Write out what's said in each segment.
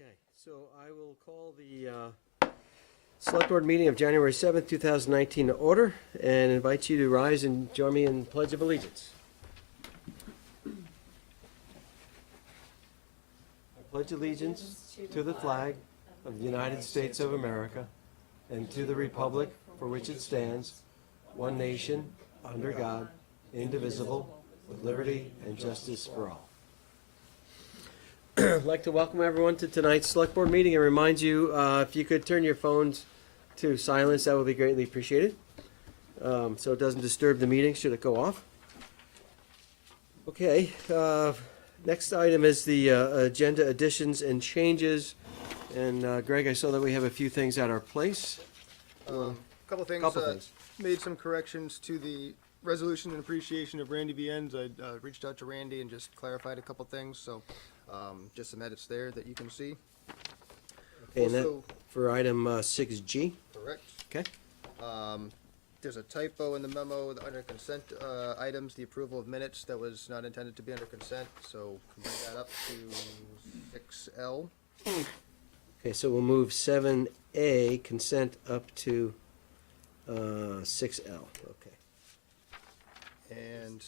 Okay, so I will call the Select Board meeting of January 7th, 2019 to order and invite you to rise and join me in the Pledge of Allegiance. I pledge allegiance to the flag of the United States of America and to the republic for which it stands, one nation, under God, indivisible, with liberty and justice for all. I'd like to welcome everyone to tonight's Select Board meeting and remind you, if you could turn your phones to silence, that would be greatly appreciated. So it doesn't disturb the meeting should it go off. Okay, next item is the agenda additions and changes. And Greg, I saw that we have a few things at our place. Couple things. Made some corrections to the resolution in appreciation of Randy Viennes. I reached out to Randy and just clarified a couple things, so just some edits there that you can see. Okay, and that for item 6G. Correct. Okay. There's a typo in the memo under consent items, the approval of minutes that was not intended to be under consent, so can bring that up to 6L. Okay, so we'll move 7A, consent, up to 6L. Okay. And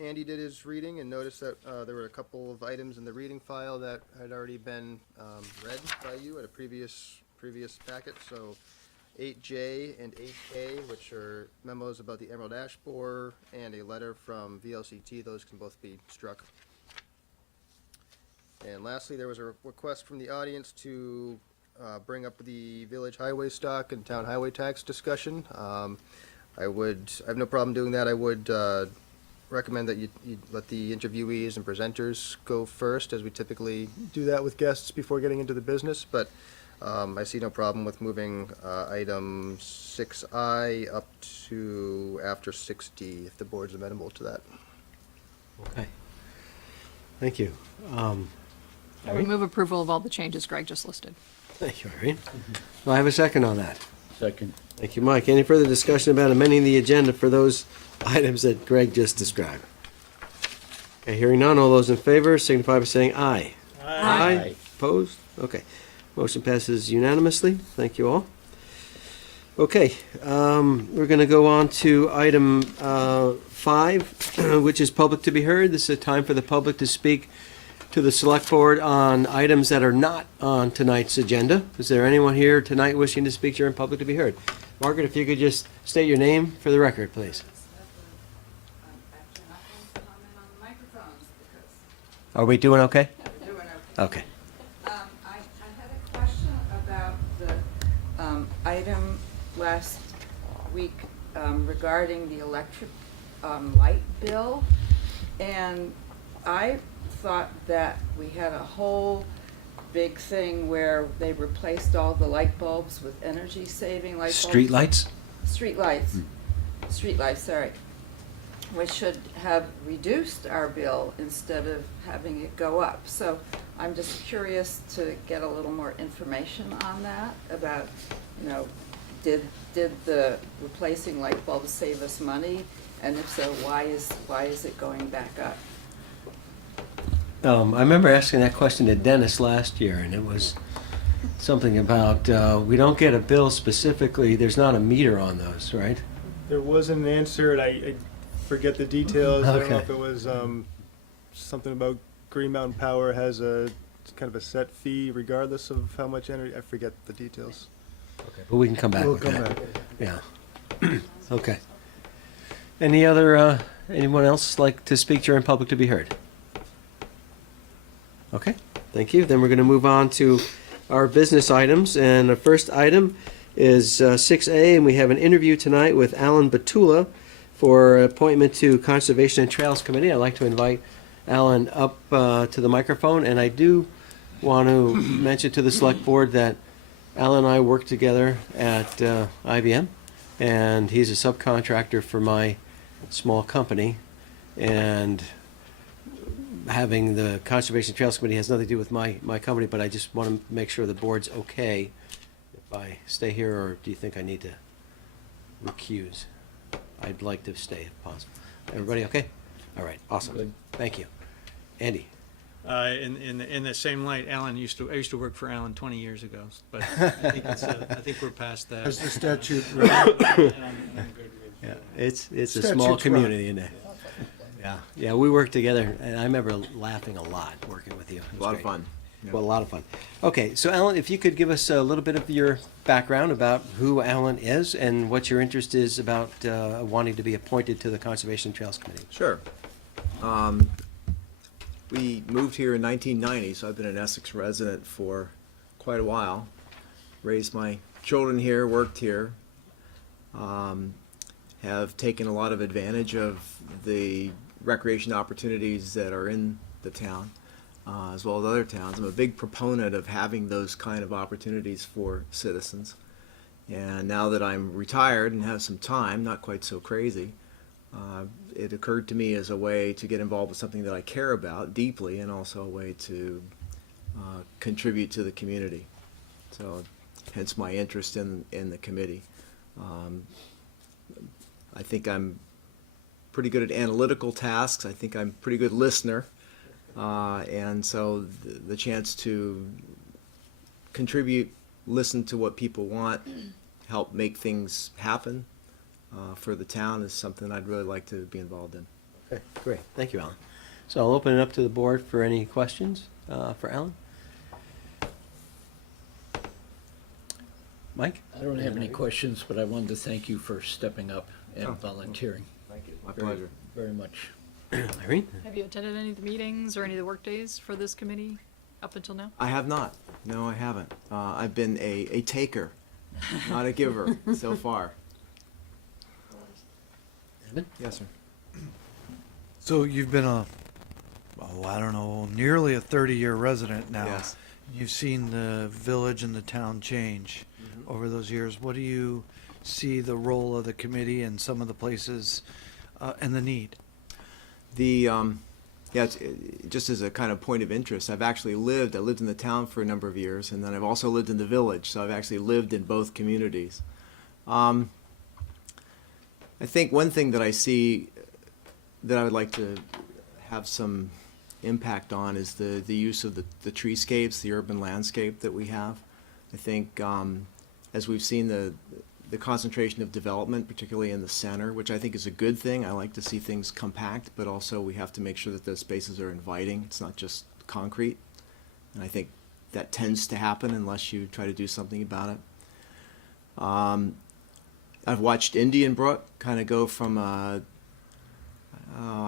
Andy did his reading and noticed that there were a couple of items in the reading file that had already been read by you at a previous packet. So 8J and 8K, which are memos about the Emerald Ash Borer and a letter from VLCT, those can both be struck. And lastly, there was a request from the audience to bring up the village highway stock and town highway tax discussion. I have no problem doing that. I would recommend that you let the interviewees and presenters go first, as we typically do that with guests before getting into the business, but I see no problem with moving item 6I up to after 6D, if the board's amenable to that. Okay. Thank you. I would move approval of all the changes Greg just listed. Thank you, Irene. Do I have a second on that? Second. Thank you, Mike. Any further discussion about amending the agenda for those items that Greg just described? Okay, hearing none, all those in favor signify by saying aye. Aye. Opposed? Okay. Motion passes unanimously. Thank you all. Okay, we're going to go on to item 5, which is public to be heard. This is a time for the public to speak to the Select Board on items that are not on tonight's agenda. Is there anyone here tonight wishing to speak during public to be heard? Margaret, if you could just state your name for the record, please. I'm actually not going to comment on the microphones because Are we doing okay? we're doing okay. Okay. I had a question about the item last week regarding the electric light bill. And I thought that we had a whole big thing where they replaced all the light bulbs with energy-saving light bulbs. Street lights? Street lights. Street lights, sorry. Which should have reduced our bill instead of having it go up. So I'm just curious to get a little more information on that about, did the replacing light bulbs save us money? And if so, why is it going back up? I remember asking that question to Dennis last year, and it was something about, we don't get a bill specifically, there's not a meter on those, right? There was an answer, and I forget the details. I don't know Okay. if it was something about Green Mountain Power has a kind of a set fee regardless of how much energy. I forget the details. Okay, but we can come back We'll with come that. back. Yeah. Okay. Anyone else like to speak during public to be heard? Okay, thank you. Then we're going to move on to our business items. And the first item is 6A, and we have an interview tonight with Alan Batula for appointment to Conservation and Trails Committee. I'd like to invite Alan up to the microphone. And I do want to mention to the Select Board that Alan and I work together at IBM, and he's a subcontractor for my small company. And having the Conservation Trails Committee has nothing to do with my company, but I just want to make sure the board's okay if I stay here, or do you think I need to recuse? I'd like to stay if possible. Everybody okay? All right, awesome. Good. Thank you. Andy? In the same light, I used to work for Alan 20 years ago, but I think we're past that. As the statute, And I'm good with, Yeah, it's a Statutes small run. community, isn't it? Yeah, we worked together, and I remember laughing a lot working with you. It was A lot of great. fun. Yeah. Well, a lot of fun. Okay, so Alan, if you could give us a little bit of your background about who Alan is and what your interest is about wanting to be appointed to the Conservation Trails Committee. Sure. We moved here in 1990, so I've been an Essex resident for quite a while. Raised my children here, worked here. Have taken a lot of advantage of the recreation opportunities that are in the town, as well as other towns. I'm a big proponent of having those kind of opportunities for citizens. And now that I'm retired and have some time, not quite so crazy, it occurred to me as a way to get involved with something that I care about deeply, and also a way to contribute to the community. So, hence my interest in the committee. I think I'm pretty good at analytical tasks. I think I'm a pretty good listener. And so the chance to contribute, listen to what people want, help make things happen for the town is something I'd really like to be involved in. Okay, great. Thank you, Alan. So I'll open it up to the board for any questions for Alan. Mike? I don't have any questions, but I wanted to thank you for stepping up and volunteering Thank you. My pleasure. very much. Irene? Have you attended any of the meetings or any of the work days for this committee up until now? I have not. No, I haven't. I've been a taker, not a giver so far. Evan? Yes, sir. so you've been nearly a 30-year resident now. Yes. You've seen the village and the town change over those years. What do you see the role of the committee and some of the places and the need? Just as a kind of point of interest, I lived in the town for a number of years, and then I've also lived in the village, so I've actually lived in both communities. I think one thing that I see that I would like to have some impact on is the use of the treescapes, the urban landscape that we have. I think as we've seen the concentration of development, particularly in the center, which I think is a good thing. I like to see things compact, but also we have to make sure that those spaces are inviting. It's not just concrete. And I think that tends to happen unless you try to do something about it. I've watched Indian Brook kind of go from I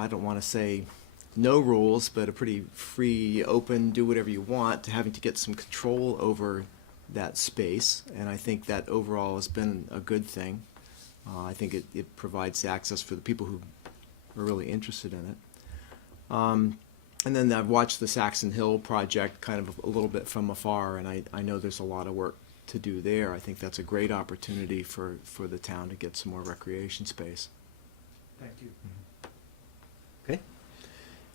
don't want to say no rules, but a pretty free, open, do whatever you want, to having to get some control over that space, and I think that overall has been a good thing. I think it provides access for the people who are really interested in it. And then I've watched the Saxon Hill project kind of a little bit from afar, and I know there's a lot of work to do there. I think that's a great opportunity for the town to get some more recreation space. Thank you. Okay.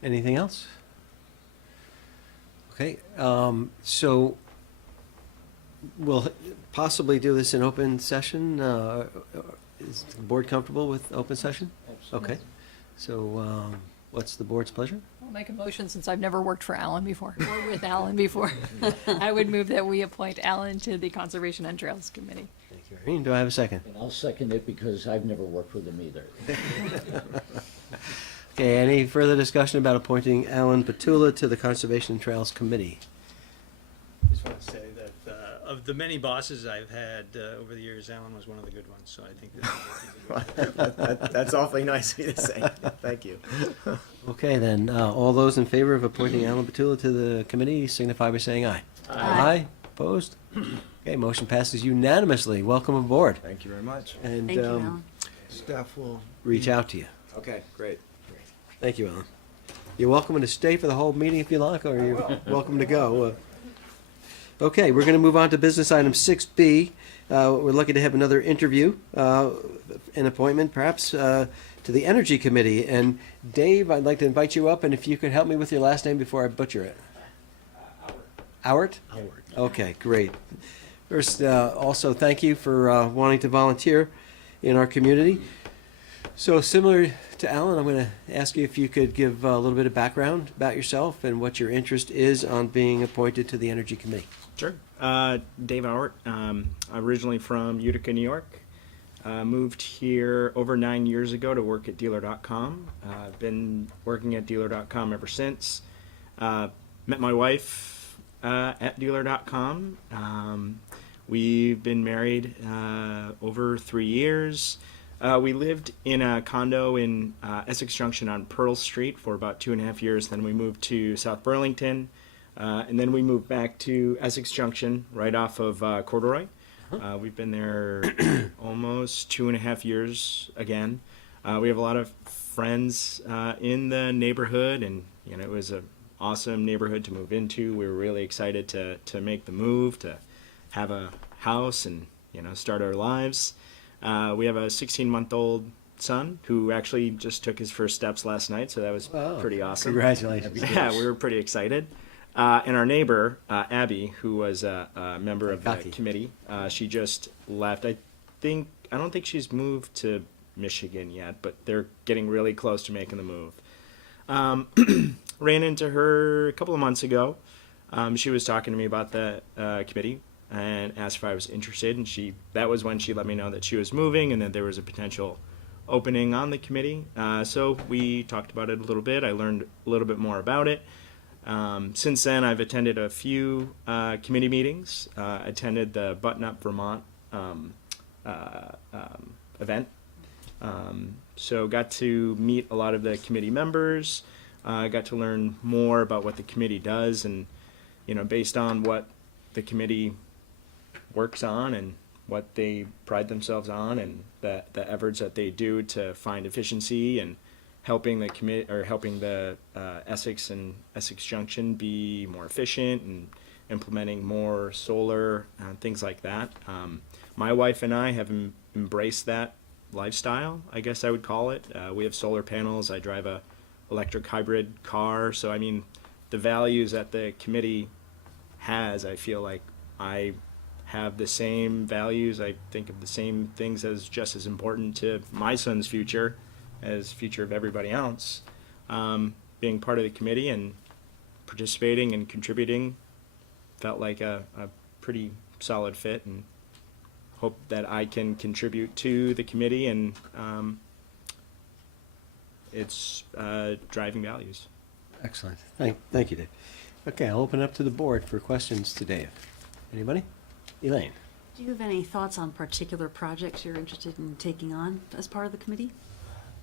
Anything else? Okay, so we'll possibly do this in open session. Is the board comfortable with open session? Okay. So what's the board's pleasure? I'll make a motion, since I've never worked for Alan before, or with Alan before. I would move that we appoint Alan to the Conservation and Trails Committee. Thank you, Irene. Do I have a second? And I'll second it because I've never worked with them either. Okay, any further discussion about appointing Alan Petula to the Conservation and Trails Committee? I just want to say that of the many bosses I've had over the years, Alan was one of the good ones, so I think that That's awfully nice of you to say. Thank you. Okay, then, all those in favor of appointing Alan Petula to the committee signify by saying aye. Aye. Opposed? Okay, motion passes unanimously. Welcome aboard. Thank you very much. And Thank you, Alan. Staff will reach out to you. Okay, great. Thank you, Alan. You're welcome to stay for the whole meeting if you like, or you're welcome to go. Okay, we're going to move on to business item 6B. We're lucky to have another interview, an appointment perhaps, to the Energy Committee. And Dave, I'd like to invite you up, and if you could help me with your last name before I butcher it. Howard? Howard. Okay, great. First, also thank you for wanting to volunteer in our community. So similar to Alan, I'm going to ask you if you could give a little bit of background about yourself and what your interest is on being appointed to the Energy Committee. Sure. Dave Howard, originally from Utica, New York. Moved here over 9 years ago to work at dealer.com. I've been working at dealer.com ever since. Met my wife at dealer.com. We've been married over 3 years. We lived in a condo in Essex Junction on Pearl Street for about 2.5 years. Then we moved to South Burlington. And then we moved back to Essex Junction, right off of Corduroy. We've been there almost 2.5 years again. We have a lot of friends in the neighborhood, and it was an awesome neighborhood to move into. We were really excited to make the move, to have a house and start our lives. We have a 16-month-old son who actually just took his first steps last night, so that was pretty awesome. Congratulations. Yeah, we were pretty excited. And our neighbor, Abby, who was a member of the committee, she just left. I don't think she's moved to Michigan yet, but they're getting really close to making the move. Ran into her a couple of months ago. She was talking to me about the committee and asked if I was interested, and that was when she let me know that she was moving and that there was a potential opening on the committee. So we talked about it a little bit. I learned a little bit more about it. Since then, I've attended a few committee meetings. Attended the Button Up Vermont event. So got to meet a lot of the committee members. Got to learn more about what the committee does, and based on what the committee works on and what they pride themselves on, and the efforts that they do to find efficiency and helping the helping the Essex and Essex Junction be more efficient and implementing more solar and things like that. My wife and I have embraced that lifestyle, I guess I would call it. We have solar panels. I drive a electric hybrid car. So I mean, the values that the committee has, I feel like I have the same values. I think of the same things as just as important to my son's future as future of everybody else. Being part of the committee and participating and contributing felt like a pretty solid fit, and hope that I can contribute to the committee and its driving values. Excellent. Thank you, Dave. Okay, I'll open up to the board for questions to Dave. Anybody? Elaine? Do you have any thoughts on particular projects you're interested in taking on as part of the committee?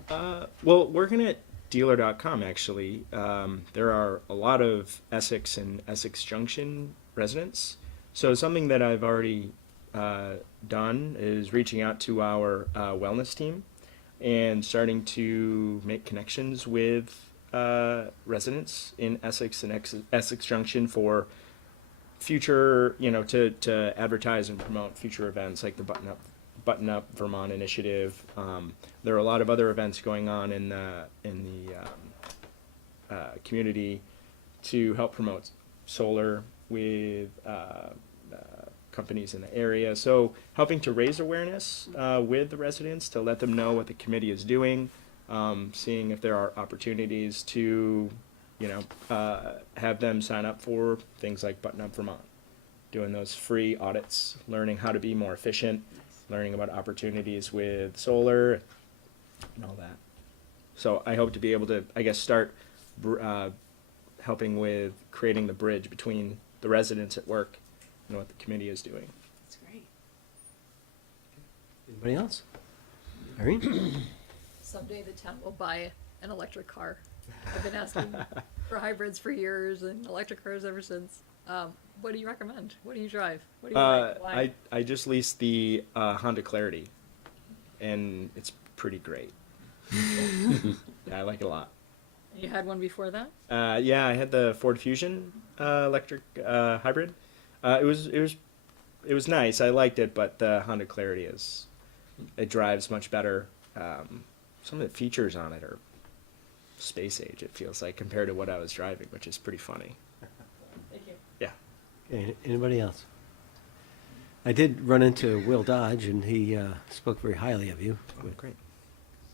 Well, working at dealer.com, actually, there are a lot of Essex and Essex Junction residents. So something that I've already done is reaching out to our wellness team and starting to make connections with residents in Essex and Essex Junction for future, to advertise and promote future events like the Button Up Vermont initiative. There are a lot of other events going on in the community to help promote solar with companies in the area. So helping to raise awareness with the residents to let them know what the committee is doing, seeing if there are opportunities to, have them sign up for things like Button Up Vermont, doing those free audits, learning how to be more efficient, learning about opportunities with solar and all that. So I hope to be able to, I guess, start helping with creating the bridge between the residents at work and what the committee is doing. That's great. Anybody else? Irene? Someday the town will buy an electric car. I've been asking for hybrids for years and electric cars ever since. What do you recommend? What do you drive? What do you like? Why? I just leased the Honda Clarity, and it's pretty great. Yeah, I like it a lot. You had one before that? Yeah, I had the Ford Fusion electric hybrid. It was nice. I liked it, but the Honda Clarity it drives much better. Some of the features on it are space age, it feels like, compared to what I was driving, which is pretty funny. Thank you. Yeah. Okay, anybody else? I did run into Will Dodge, and he spoke very highly of you. Great.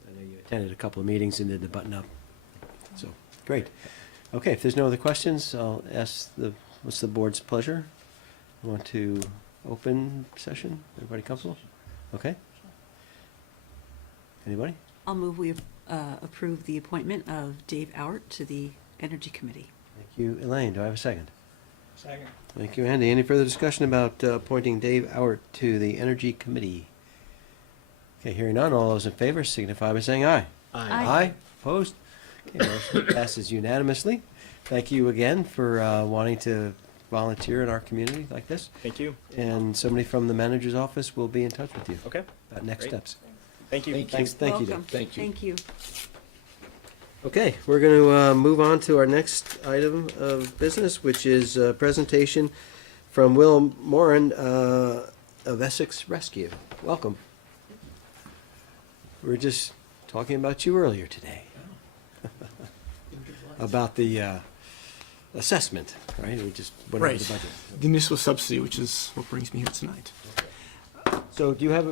I know you attended a couple of meetings and did the button-up. So, great. Okay, if there's no other questions, I'll ask what's the board's pleasure? You want to open session? Everybody comfortable? Okay. Anybody? I'll move we approve the appointment of Dave Hourt to the Energy Committee. Thank you, Elaine. Do I have a second? Second. Thank you, Andy. Any further discussion about appointing Dave Hourt to the Energy Committee? Okay, hearing none, all those in favor signify by saying aye. Aye. Aye. Opposed? Okay, motion passes unanimously. Thank you again for wanting to volunteer in our community like this. Thank you. And somebody from the manager's office will be in touch with you Okay. about next Great. steps. Thank you. Thank you. Thanks, thank you, Dave. Welcome. Thank you. Thank you. Okay, we're going to move on to our next item of business, which is a presentation from Will Moran of Essex Rescue. Welcome. We were just talking about you earlier today. About the assessment, right? We just went over Right. the budget. The municipal subsidy, which is what brings me here tonight. So do you have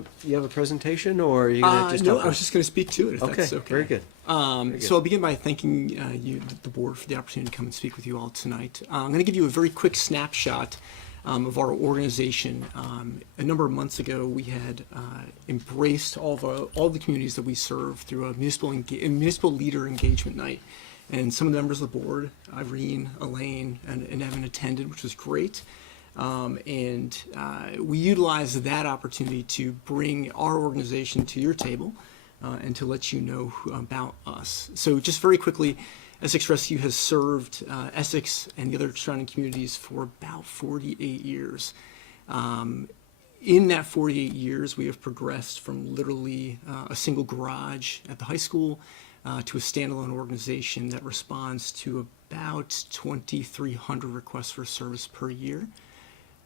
a presentation, or are you going to just No, talk I was just going to speak to it, if Okay, that's okay. very good. Very good. So I'll begin by thanking you, the board, for the opportunity to come and speak with you all tonight. I'm going to give you a very quick snapshot of our organization. A number of months ago, we had embraced all the communities that we serve through a municipal leader engagement night. And some of the members of the board, Irene, Elaine, and Evan attended, which was great. We utilized that opportunity to bring our organization to your table and to let you know about us. So just very quickly, Essex Rescue has served Essex and the other surrounding communities for about 48 years. In that 48 years, we have progressed from literally a single garage at the high school to a standalone organization that responds to about 2,300 requests for service per year.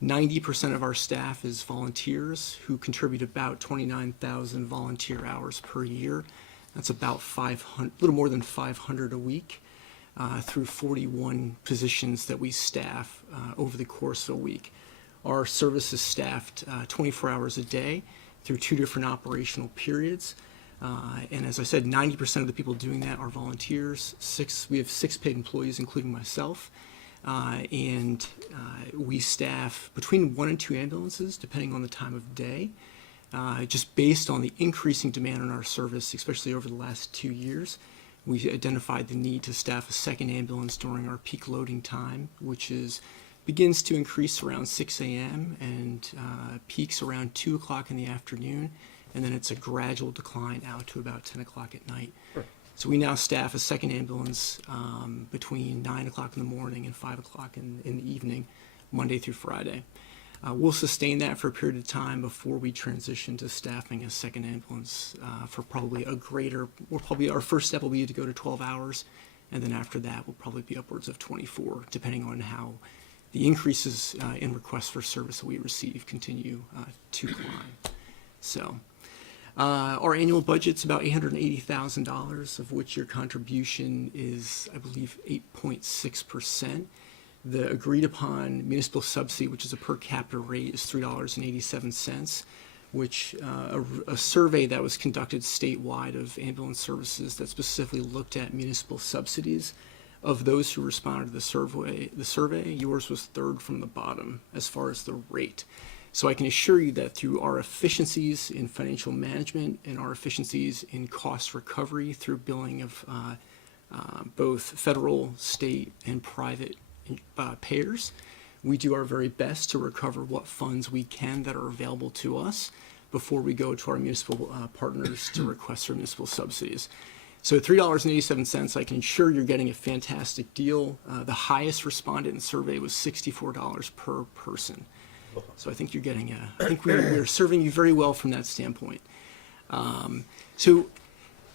90% of our staff is volunteers who contribute about 29,000 volunteer hours per year. That's about 500, a little more than 500 a week through 41 positions that we staff over the course of a week. Our service is staffed 24 hours a day through 2 different operational periods. And as I said, 90% of the people doing that are volunteers. We have 6 paid employees, including myself. We staff between 1 and 2 ambulances, depending on the time of day, just based on the increasing demand on our service, especially over the last 2 years. We identified the need to staff a second ambulance during our peak loading time, which begins to increase around 6 a.m. and peaks around 2 o'clock in the afternoon, and then it's a gradual decline out to about 10 o'clock at night. Sure. So we now staff a second ambulance between 9 o'clock in the morning and 5 o'clock in the evening, Monday through Friday. We'll sustain that for a period of time before we transition to staffing a second ambulance for probably our first step will be to go to 12 hours, and then after that will probably be upwards of 24, depending on how the increases in requests for service that we receive continue to climb. So. Our annual budget's about $880,000, of which your contribution is, I believe, 8.6%. The agreed upon municipal subsidy, which is a per capita rate, is $3.87, which a survey that was conducted statewide of ambulance services that specifically looked at municipal subsidies. Of those who responded to the survey, yours was 3rd from the bottom as far as the rate. So I can assure you that through our efficiencies in financial management and our efficiencies in cost recovery through billing of both federal, state, and private payers, we do our very best to recover what funds we can that are available to us before we go to our municipal partners to request for municipal subsidies. So $3.87, I can assure you're getting a fantastic deal. The highest respondent in the survey was $64 per person. So I think you're getting I think we're serving you very well from that standpoint. So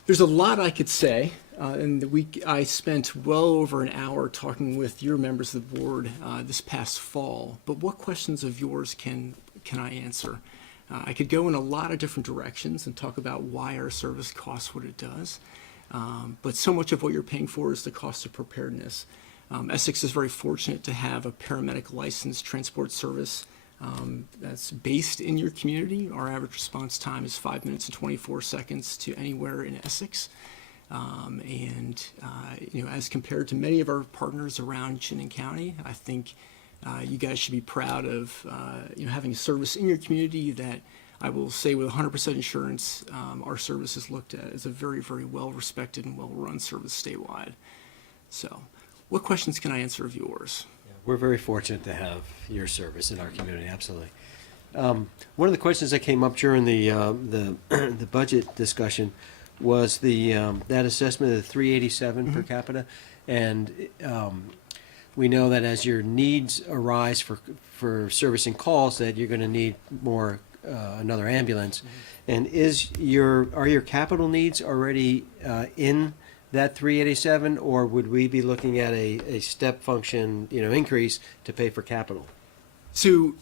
there's a lot I could say. I spent well over an hour talking with your members of the board this past fall. But what questions of yours can I answer? I could go in a lot of different directions and talk about why our service costs what it does. But so much of what you're paying for is the cost of preparedness. Essex is very fortunate to have a paramedic licensed transport service that's based in your community. Our average response time is 5 minutes and 24 seconds to anywhere in Essex. As compared to many of our partners around Chittenden County, I think you guys should be proud of having a service in your community that I will say with 100% insurance, our service is looked at as a very, very well-respected and well-run service statewide. So, what questions can I answer of yours? We're very fortunate to have your service in our community, absolutely. One of the questions that came up during the budget discussion was that assessment of the 387 per capita, and we know that as your needs arise for servicing calls, that you're going to need more another ambulance. And are your capital needs already in that 387, or would we be looking at a step function increase to pay for capital? So,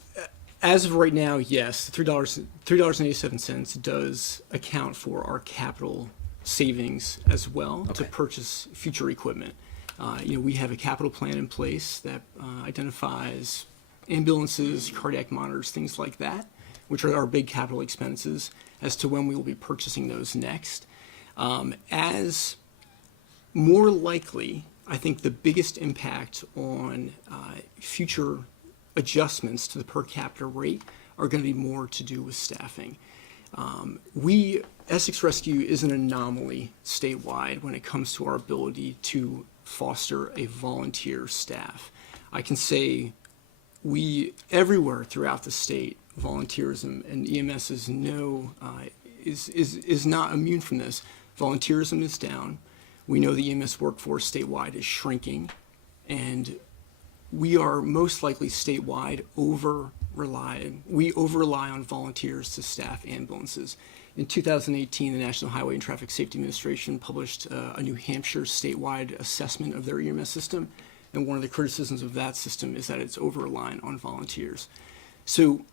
as of right now, yes, $3.87 does account for our capital savings as well to purchase future equipment. We have a capital plan in place that identifies ambulances, cardiac monitors, things like that, which are our big capital expenses, as to when we will be purchasing those next. As more likely, I think the biggest impact on future adjustments to the per capita rate are going to be more to do with staffing. Essex Rescue is an anomaly statewide when it comes to our ability to foster a volunteer staff. I can say everywhere throughout the state, volunteerism and EMS is not immune from this. Volunteerism is down. We know the EMS workforce statewide is shrinking, and we are most likely statewide we over-rely on volunteers to staff ambulances. In 2018, the National Highway and Traffic Safety Administration published a New Hampshire statewide assessment of their EMS system, and one of the criticisms of that system is that it's over-reliant on volunteers. So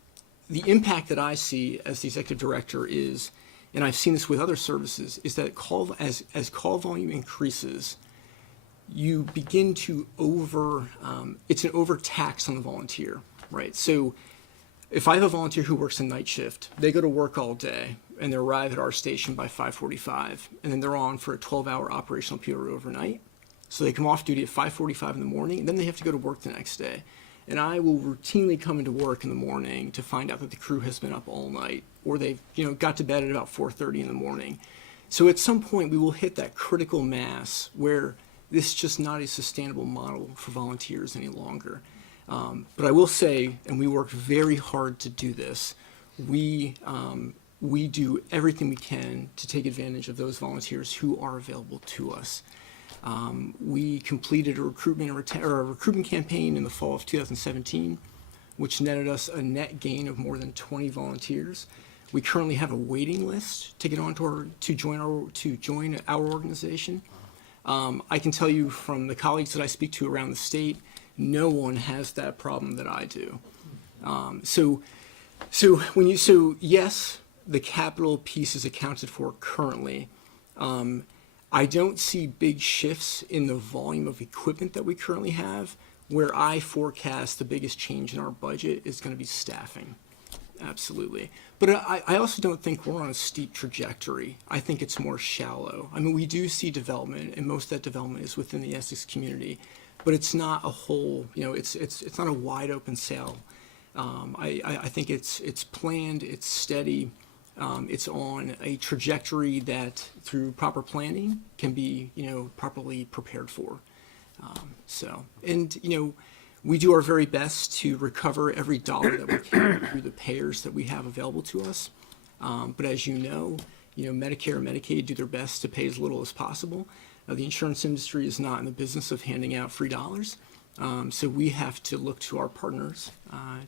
the impact that I see as the executive director is, and I've seen this with other services, is that as call volume increases, you begin to it's an overtax on the volunteer, right? So if I have a volunteer who works a night shift, they go to work all day and they arrive at our station by 5:45, and then they're on for a 12-hour operational period overnight. So they come off duty at 5:45 in the morning, and then they have to go to work the next day. And I will routinely come into work in the morning to find out that the crew has been up all night, or they've got to bed at about 4:30 in the morning. So at some point we will hit that critical mass where this is just not a sustainable model for volunteers any longer. But I will say, and we work very hard to do this, we do everything we can to take advantage of those volunteers who are available to us. We completed a recruitment campaign in the fall of 2017, which netted us a net gain of more than 20 volunteers. We currently have a waiting list to get onto to join our organization. I can tell you from the colleagues that I speak to around the state, no one has that problem that I do. Yes, the capital piece is accounted for currently. I don't see big shifts in the volume of equipment that we currently have. Where I forecast the biggest change in our budget is going to be staffing. Absolutely. But I also don't think we're on a steep trajectory. I think it's more shallow. I mean, we do see development, and most of that development is within the Essex community, but it's not a whole, it's not a wide open sale. I think it's planned, it's steady, it's on a trajectory that through proper planning can be, properly prepared for. We do our very best to recover every dollar that we can through the payers that we have available to us. But as Medicare and Medicaid do their best to pay as little as possible. The insurance industry is not in the business of handing out free dollars. So we have to look to our partners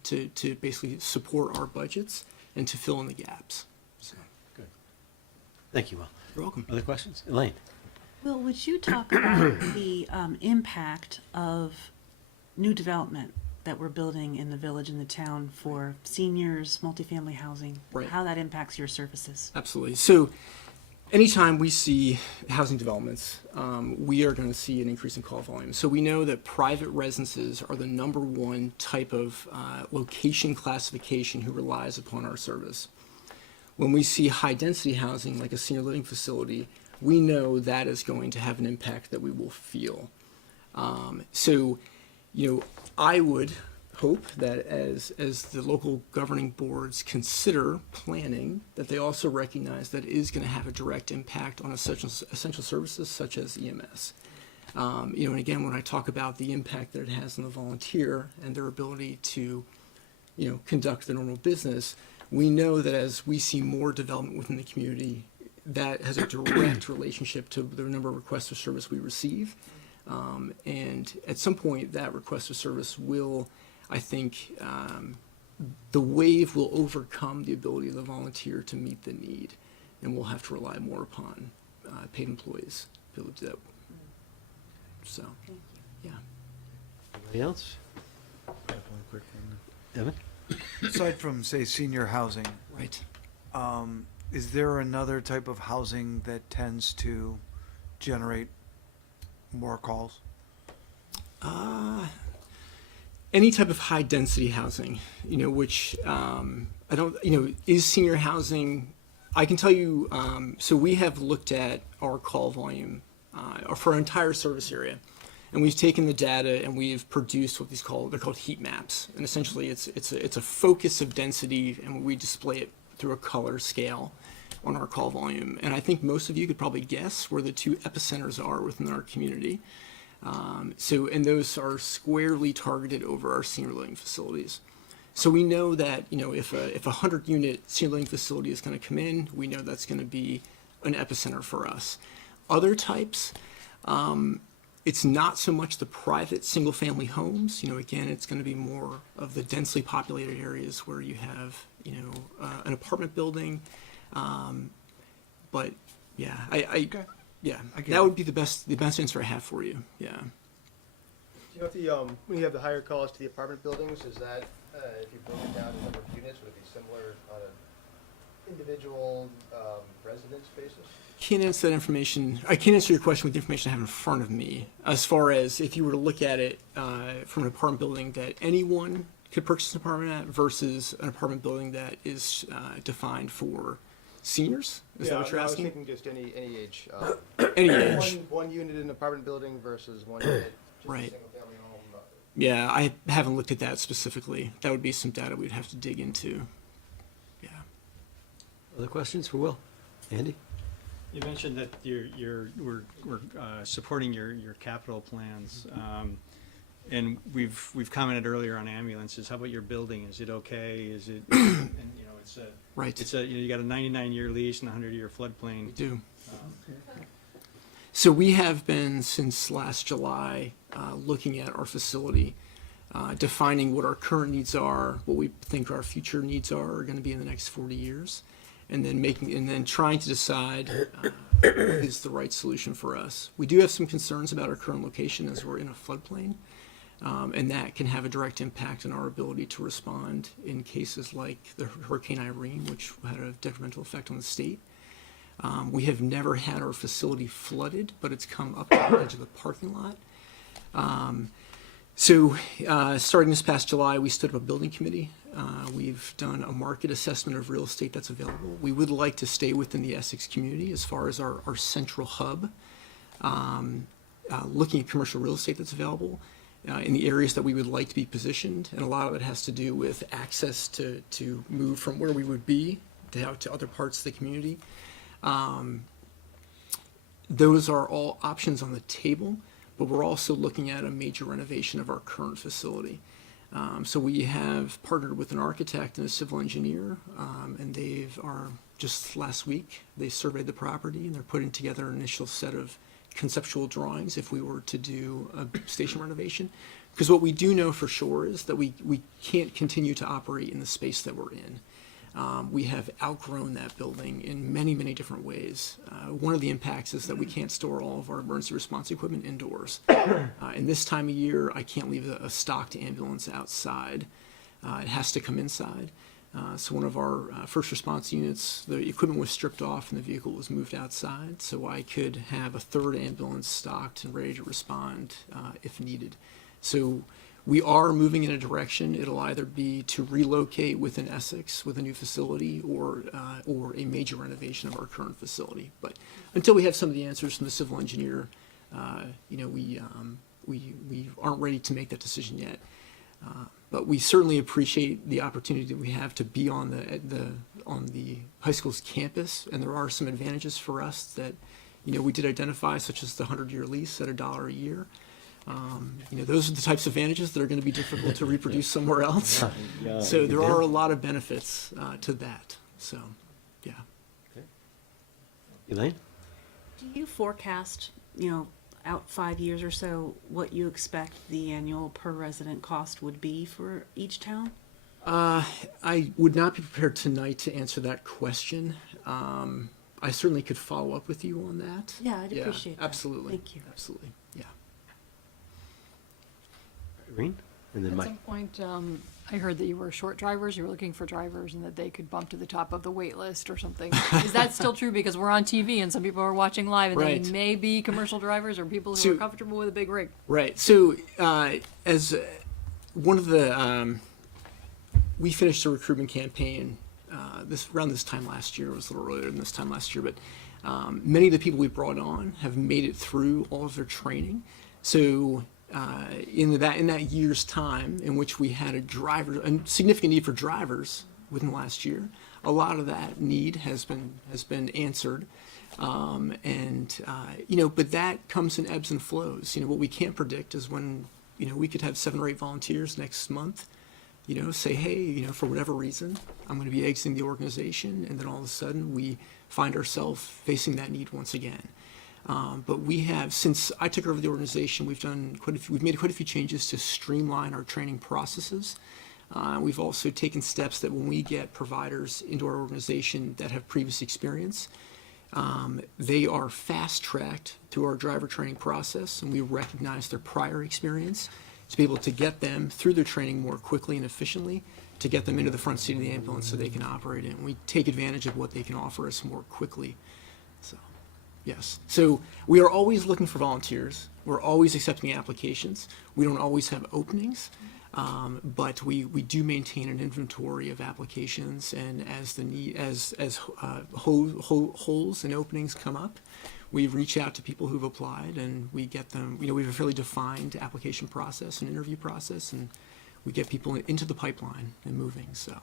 to basically support our budgets and to fill in the gaps. So. Good. Thank you, Will. You're welcome. Other questions? Elaine? Will, would you talk about the impact of new development that we're building in the village and the town for seniors, multifamily housing? Right. How that impacts your services? Absolutely. So anytime we see housing developments, we are going to see an increase in call volume. So we know that private residences are the number one type of location classification who relies upon our service. When we see high density housing like a senior living facility, we know that is going to have an impact that we will feel. So, I would hope that as the local governing boards consider planning, that they also recognize that it is going to have a direct impact on essential services such as EMS. And again, when I talk about the impact that it has on the volunteer and their ability to, conduct their normal business, we know that as we see more development within the community, that has a direct relationship to the number of requests for service we receive. And at some point, that request for service will, I think, the wave will overcome the ability of the volunteer to meet the need, and we'll have to rely more upon paid employees to be able to do that. So, yeah. Anybody else? Evan? Aside from, say, senior housing, Right. is there another type of housing that tends to generate more calls? Any type of high density housing, which I don't, is senior housing. I can tell you, so we have looked at our call volume for our entire service area, and we've taken the data and we've produced what they're called heat maps, and essentially it's a focus of density, and we display it through a color scale on our call volume. And I think most of you could probably guess where the two epicenters are within our community. And those are squarely targeted over our senior living facilities. So we know that, if a 100-unit senior living facility is going to come in, we know that's going to be an epicenter for us. Other types, it's not so much the private single-family homes. Again, it's going to be more of the densely populated areas where you have, an apartment building. But yeah, yeah, that would be the best answer I have for you. Yeah. Do you know if when you have the higher calls to the apartment buildings, is that, if you broke it down to number of units, would it be similar on an individual residence basis? Can't answer that information. I can't answer your question with the information I have in front of me. As far as if you were to look at it from an apartment building that anyone could purchase an apartment at versus an apartment building that is defined for seniors. Is that what you're asking? I was thinking just any age. Any age. One unit in an apartment building versus one unit just Right. a single family home. Yeah, I haven't looked at that specifically. That would be some data we'd have to dig into. Yeah. Other questions for Will? Andy? You mentioned that we're supporting your capital plans, and we've commented earlier on ambulances. How about your building? Is it okay? Is it? And it's a Right. It's you got a 99-year lease and a 100-year floodplain. We do. So we have been since last July looking at our facility, defining what our current needs are, what we think our future needs are going to be in the next 40 years, and then trying to decide what is the right solution for us. We do have some concerns about our current location as we're in a floodplain, and that can have a direct impact on our ability to respond in cases like the Hurricane Irene, which had a detrimental effect on the state. We have never had our facility flooded, but it's come up to the edge of the parking lot. So starting this past July, we stood up a building committee. We've done a market assessment of real estate that's available. We would like to stay within the Essex community as far as our central hub, looking at commercial real estate that's available in the areas that we would like to be positioned. And a lot of it has to do with access to move from where we would be to other parts of the community. Those are all options on the table, but we're also looking at a major renovation of our current facility. So we have partnered with an architect and a civil engineer, and just last week, they surveyed the property and they're putting together an initial set of conceptual drawings if we were to do a station renovation. Because what we do know for sure is that we can't continue to operate in the space that we're in. We have outgrown that building in many, many different ways. One of the impacts is that we can't store all of our emergency response equipment indoors. In this time of year, I can't leave a stocked ambulance outside. It has to come inside. So one of our first response units, the equipment was stripped off and the vehicle was moved outside, so I could have a third ambulance stocked and ready to respond if needed. So we are moving in a direction. It'll either be to relocate within Essex with a new facility or a major renovation of our current facility. But until we have some of the answers from the civil engineer, we aren't ready to make that decision yet. But we certainly appreciate the opportunity that we have to be on the high school's campus, and there are some advantages for us that we did identify, such as the 100-year lease at $1 a year. Those are the types of advantages that are going to be difficult to reproduce somewhere else. So there are a lot of benefits to that. So, yeah. Elaine? Do you forecast, out 5 years or so, what you expect the annual per resident cost would be for each town? I would not be prepared tonight to answer that question. I certainly could follow up with you on that. Yeah, I'd appreciate that. Absolutely. Thank you. Absolutely. Yeah. Irene? And then At Mike. some point, I heard that you were short drivers, you were looking for drivers and that they could bump to the top of the wait list or something. Is that still true? Because we're on TV and some people are watching live and Right. they may be commercial drivers or people who So- are comfortable with a big rig. Right. So, as one of the, we finished a recruitment campaign around this time last year. It was a little earlier than this time last year, but many of the people we brought on have made it through all of their training. So, in that year's time, in which we had a significant need for drivers within the last year, a lot of that need has been answered. But that comes in ebbs and flows. What we can't predict is when, we could have 7 or 8 volunteers next month, say, hey, for whatever reason, I'm going to be exiting the organization, and then all of a sudden we find ourselves facing that need once again. But we have, since I took over the organization, we've made quite a few changes to streamline our training processes. We've also taken steps that when we get providers into our organization that have previous experience, they are fast-tracked through our driver training process, and we recognize their prior experience to be able to get them through their training more quickly and efficiently, to get them into the front seat of the ambulance so they can operate it. And we take advantage of what they can offer us more quickly. So, yes. So we are always looking for volunteers. We're always accepting applications. We don't always have openings. But we do maintain an inventory of applications, and as holes and openings come up, we reach out to people who've applied, and we get them. We have a fairly defined application process and interview process, and we get people into the pipeline and moving. So,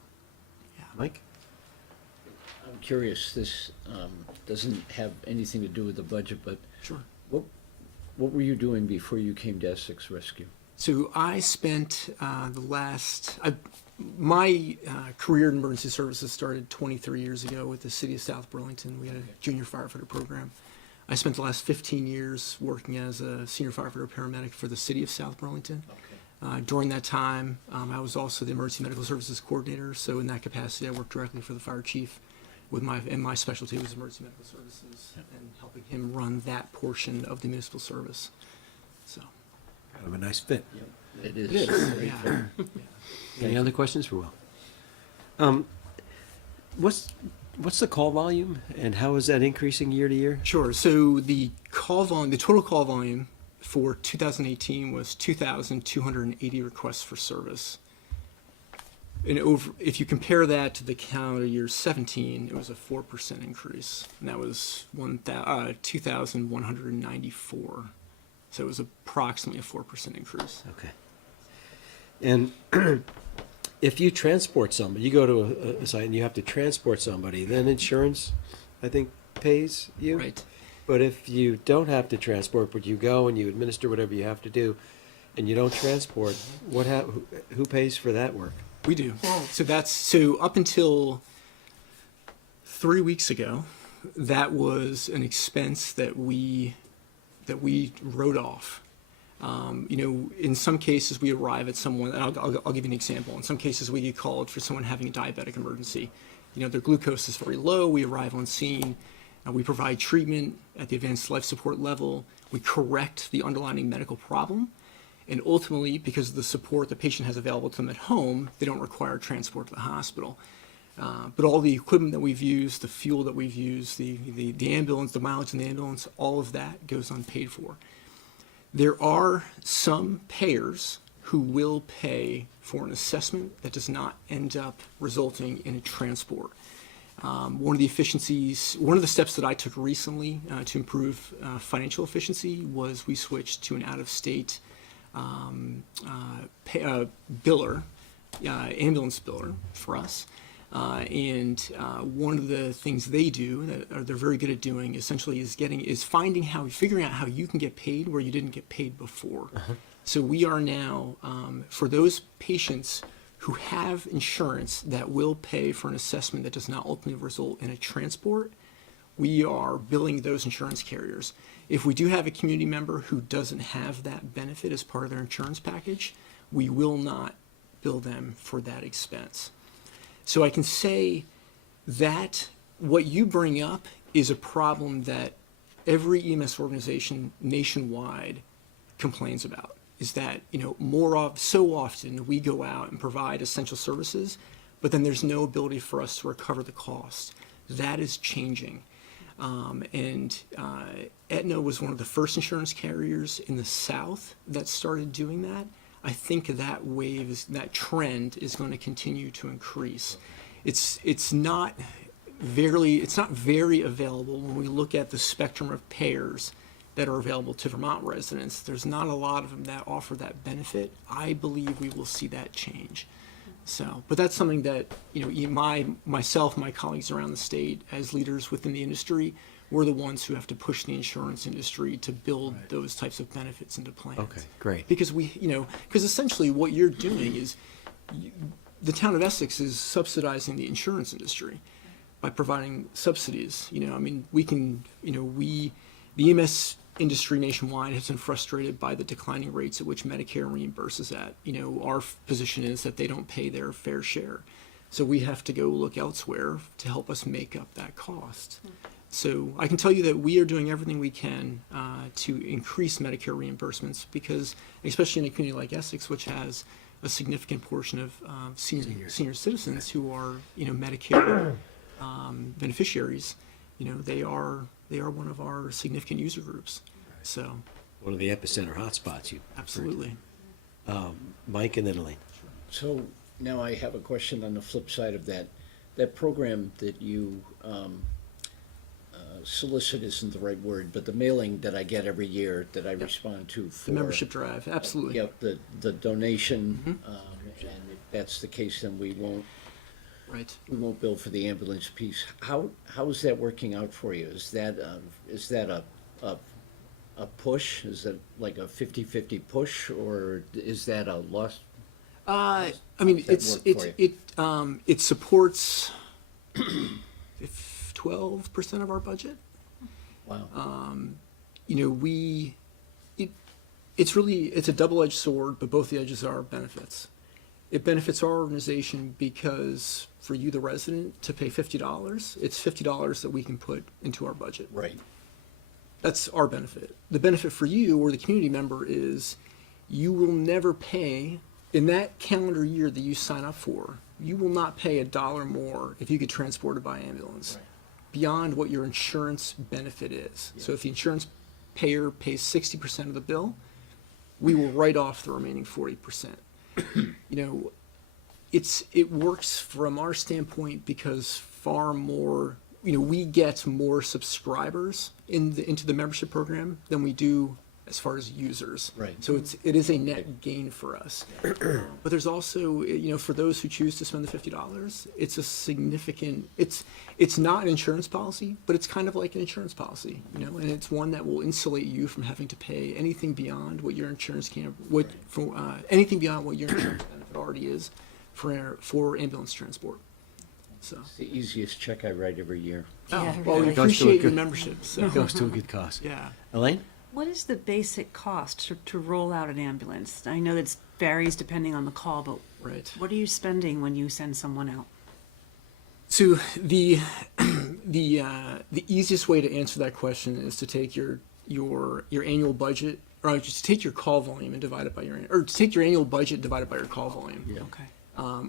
yeah. Mike? I'm curious, this doesn't have anything to do with the budget, but Sure. what were you doing before you came to Essex Rescue? So I spent my career in emergency services started 23 years ago with the city of South Burlington. We had a junior firefighter program. I spent the last 15 years working as a senior firefighter paramedic for the city of South Burlington. During that time, I was also the emergency medical services coordinator. So in that capacity, I worked directly for the fire chief and my specialty was emergency medical services and helping him run that portion of the municipal service. So. Kind of a nice fit. It is. It is, very yeah. fair. Any other questions for Will? What's the call volume, and how is that increasing year to year? Sure. So the total call volume for 2018 was 2,280 requests for service. And if you compare that to the calendar year 17, it was a 4% increase, and that was 2,194. So it was approximately a 4% increase. Okay. And if you transport somebody, you go to a site and you have to transport somebody, then insurance, I think, pays you. Right. But if you don't have to transport, but you go and you administer whatever you have to do, and you don't transport, who pays for that work? We do. So up until 3 weeks ago, that was an expense that we wrote off. In some cases we arrive at someone, and I'll give you an example. In some cases we get called for someone having a diabetic emergency. Their glucose is very low. We arrive on scene. We provide treatment at the advanced life support level. We correct the underlying medical problem. And ultimately, because of the support the patient has available to them at home, they don't require transport to the hospital. But all the equipment that we've used, the fuel that we've used, the ambulance, the mileage in the ambulance, all of that goes unpaid for. There are some payers who will pay for an assessment that does not end up resulting in a transport. One of the steps that I took recently to improve financial efficiency was we switched to an out-of-state biller, ambulance biller for us. And one of the things they do that they're very good at doing essentially is figuring out how you can get paid where you didn't get paid before. So we are now, for those patients who have insurance that will pay for an assessment that does not ultimately result in a transport, we are billing those insurance carriers. If we do have a community member who doesn't have that benefit as part of their insurance package, we will not bill them for that expense. So I can say that what you bring up is a problem that every EMS organization nationwide complains about. Is that, so often we go out and provide essential services, but then there's no ability for us to recover the cost. That is changing. Aetna was one of the first insurance carriers in the South that started doing that. I think that trend is going to continue to increase. It's not very available when we look at the spectrum of payers that are available to Vermont residents. There's not a lot of them that offer that benefit. I believe we will see that change. So, but that's something that, myself, my colleagues around the state, as leaders within the industry, we're the ones who have to push the insurance industry to build those types of benefits into plans. Okay, great. Because because essentially what you're doing is the town of Essex is subsidizing the insurance industry by providing subsidies. The EMS industry nationwide has been frustrated by the declining rates at which Medicare reimburses at. Our position is that they don't pay their fair share. So we have to go look elsewhere to help us make up that cost. So I can tell you that we are doing everything we can to increase Medicare reimbursements because, especially in a community like Essex, which has a significant portion of senior citizens who are, Medicare beneficiaries, they are one of our significant user groups. So One of the epicenter hotspots. absolutely. Mike and then Elaine. So now I have a question on the flip side of that. That program that you solicit isn't the right word, but the mailing that I get every year that I respond to for The membership drive, absolutely. Yep, the donation, and if that's the case, then we won't bill for the ambulance piece. How is that working out for you? Is that a push? Is it like a 50-50 push, or is that a loss? It supports 12% of our budget. Wow. It's a double-edged sword, but both the edges are benefits. It benefits our organization because for you, the resident, to pay $50, it's $50 that we can put into our budget. Right. That's our benefit. The benefit for you or the community member is you will never pay, in that calendar year that you sign up for, you will not pay $1 more if you get transported by ambulance beyond what your insurance benefit is. So if the insurance payer pays 60% of the bill, we will write off the remaining 40%. It works from our standpoint because far more, we get more subscribers into the membership program than we do as far as users. Right. So it is a net gain for us. But there's also, for those who choose to spend the $50, it's a significant, it's not an insurance policy, but it's kind of like an insurance policy, and it's one that will insulate you from having to pay anything beyond what your insurance anything beyond what your insurance benefit already is for ambulance transport. So. It's the easiest check I write every year. Yeah, Well, we really. appreciate your membership. So. It goes to a good cause. Yeah. Elaine? What is the basic cost to roll out an ambulance? I know that it varies depending on the call, but Right. what are you spending when you send someone out? So the easiest way to answer that question is to take your annual budget, or just take your call volume and divide it by to take your annual budget divided by your call volume. Okay.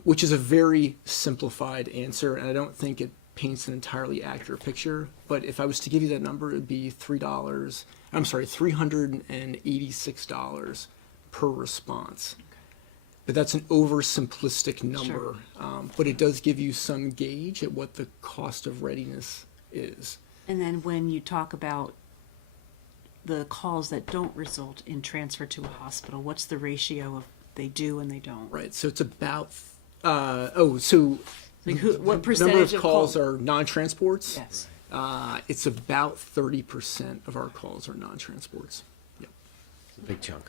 which is a very simplified answer, and I don't think it paints an entirely accurate picture. But if I was to give you that number, it would be $386 per response. But that's an oversimplistic number, but it does give you some gauge at what the cost of readiness is. And then when you talk about the calls that don't result in transfer to a hospital, what's the ratio of they do and they don't? Right, so it's about, Like what the percentage number of calls call- are non-transports? Yes. It's about 30% of our calls are non-transports. Yep. It's a big chunk.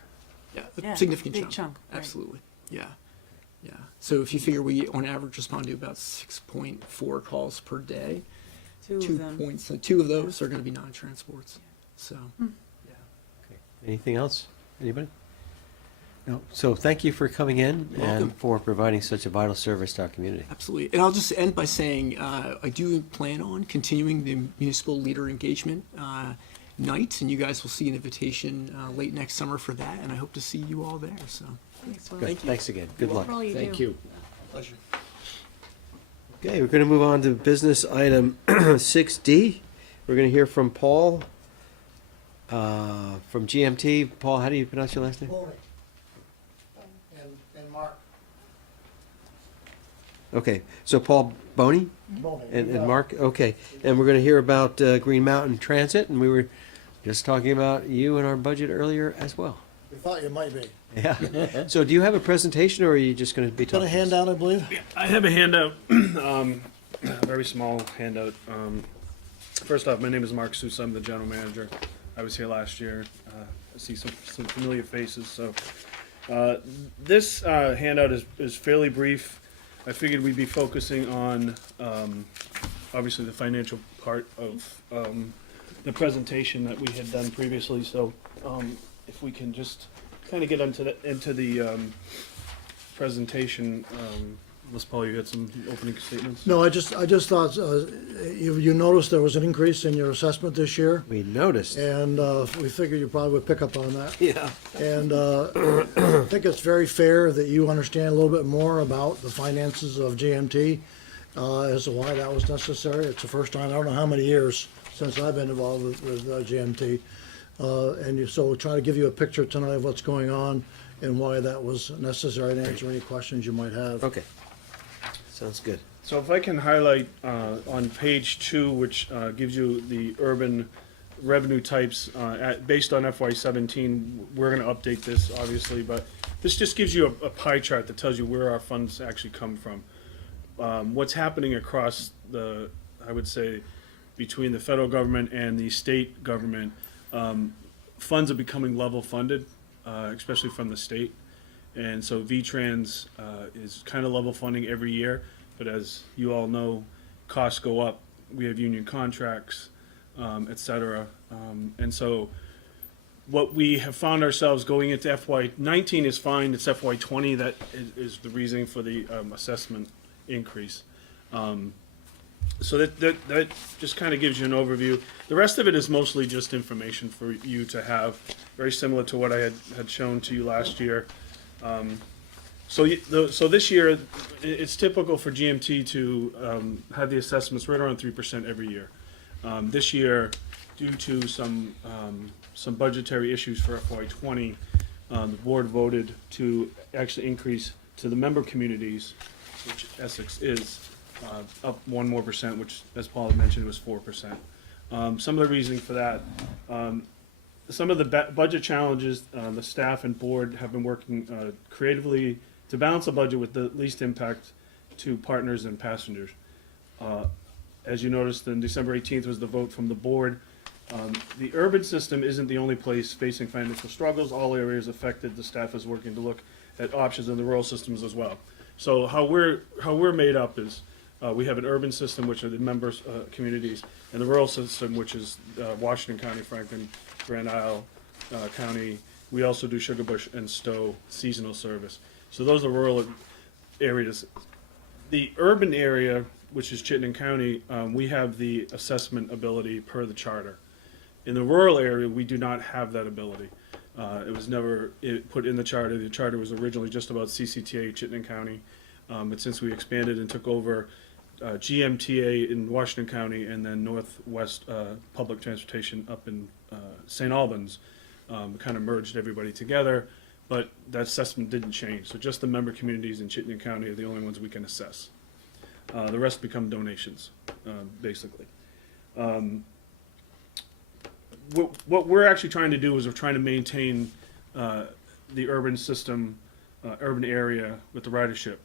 Yeah, Yeah, a significant big chunk. chunk, right. Absolutely. Yeah. Yeah. So if you figure we on average respond to about 6.4 calls per day, Two of them. two of those are going to be non-transports. So Anything else? Anybody? No. So thank you for coming in Welcome. and for providing such a vital service to our community. absolutely. And I'll just end by saying I do plan on continuing the municipal leader engagement night, and you guys will see an invitation late next summer for that, and I hope to see you all there. So Thanks, Will. Good. Thanks again. Good luck. For all you Thank do. you. pleasure. Okay, we're going to move on to business item 6D. We're going to hear from Paul from GMT. Paul, how do you pronounce your last name? And Mark Okay, so Paul Boney Boney. and Mark. Okay, and we're going to hear about Green Mountain Transit, and we were just talking about you and our budget earlier as well. We thought you might be. Yeah. So do you have a presentation, or are you just going to be Got talking? a handout, I believe? I have a handout, a very small handout. First off, my name is Mark Sousa. I'm the general manager. I was here last year. I see some familiar faces. So this handout is fairly brief. I figured we'd be focusing on obviously the financial part of the presentation that we had done previously. So if we can just kind of get into the presentation. Unless, Paul, you had some opening statements? No, I just thought, you noticed there was an increase in your assessment this year, We noticed. and we figured you probably would pick up on that. Yeah. And I think it's very fair that you understand a little bit more about the finances of GMT as to why that was necessary. It's the first time, I don't know how many years since I've been involved with GMT. So try to give you a picture tonight of what's going on and why that was necessary, and answer any questions you might have. Okay. Sounds good. So if I can highlight on page 2, which gives you the urban revenue types based on FY17, we're going to update this, obviously, but this just gives you a pie chart that tells you where our funds actually come from. What's happening across I would say, between the federal government and the state government, funds are becoming level funded, especially from the state. And so VTrans is kind of level funding every year, but as you all know, costs go up. We have union contracts, et cetera. And so what we have found ourselves going into FY19 is fine. It's FY20 that is the reason for the assessment increase. So that just kind of gives you an overview. The rest of it is mostly just information for you to have, very similar to what I had shown to you last year. So this year, it's typical for GMT to have the assessments right around 3% every year. This year, due to some budgetary issues for FY20, the board voted to actually increase to the member communities, which Essex is, up 1% more, which, as Paul had mentioned, was 4%. Some of the reasoning for that. Some of the budget challenges, the staff and board have been working creatively to balance the budget with the least impact to partners and passengers. As you noticed, on December 18th was the vote from the board. The urban system isn't the only place facing financial struggles. All areas affected. The staff is working to look at options in the rural systems as well. So how we're made up is we have an urban system, which are the member communities, and the rural system, which is Washington County, Franklin, Grand Isle County. We also do Sugar Bush and Stowe seasonal service. So those are rural areas. The urban area, which is Chittenden County, we have the assessment ability per the charter. In the rural area, we do not have that ability. It was never put in the charter. The charter was originally just about CCTA, Chittenden County. But since we expanded and took over GMTA in Washington County and then Northwest Public Transportation up in St. Albans, kind of merged everybody together, but that assessment didn't change. So just the member communities in Chittenden County are the only ones we can assess. The rest become donations, basically. What we're actually trying to do is we're trying to maintain the urban system, urban area with the ridership.